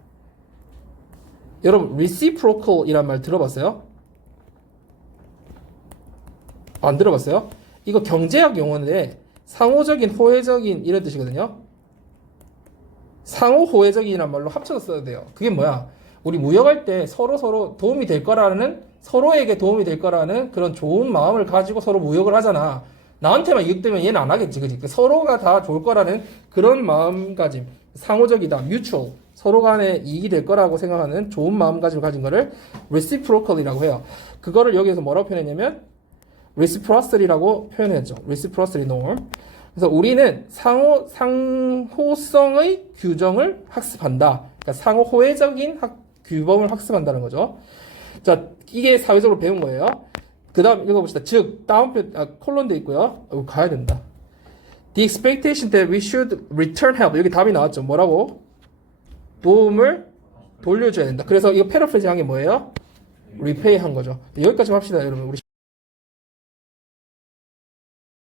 여러분 reciprocal 이란 말 들어봤어요? 안 들어봤어요? 이거 경제학 용어인데 상호적인, 호혜적인 이런 뜻이거든요. 상호 호혜적이란 말로 합쳐서 써야 돼요. 그게 뭐야? 우리 무역할 때 서로 도움이 될 거라는, 서로에게 도움이 될 거라는 그런 좋은 마음을 가지고 서로 무역을 하잖아. 나한테만 이익되면 얘는 안 하겠지, 그지? 서로가 다 좋을 거라는 그런 마음가짐, 상호적이다, mutual, 서로 간에 이익이 될 거라고 생각하는 좋은 마음가짐을 가진 거를 reciprocal이라고 해요. 그거를 여기에서 뭐라고 표현했냐면 reciprocity라고 표현했죠. reciprocity norm. 그래서 우리는 상호성의 규정을 학습한다. 그러니까 상호 호혜적인 규범을 학습한다는 거죠. 자, 이게 사회적으로 배운 거예요. 그 다음 읽어봅시다. 즉, 다운표, 콜론 돼 있고요. 가야 된다. The expectation that we should return help. 여기 답이 나왔죠. 뭐라고? 도움을 돌려줘야 된다. 그래서 이거 패러프레이즈 한 게 뭐예요? repay 한 거죠. 여기까지 합시다, 여러분. 우리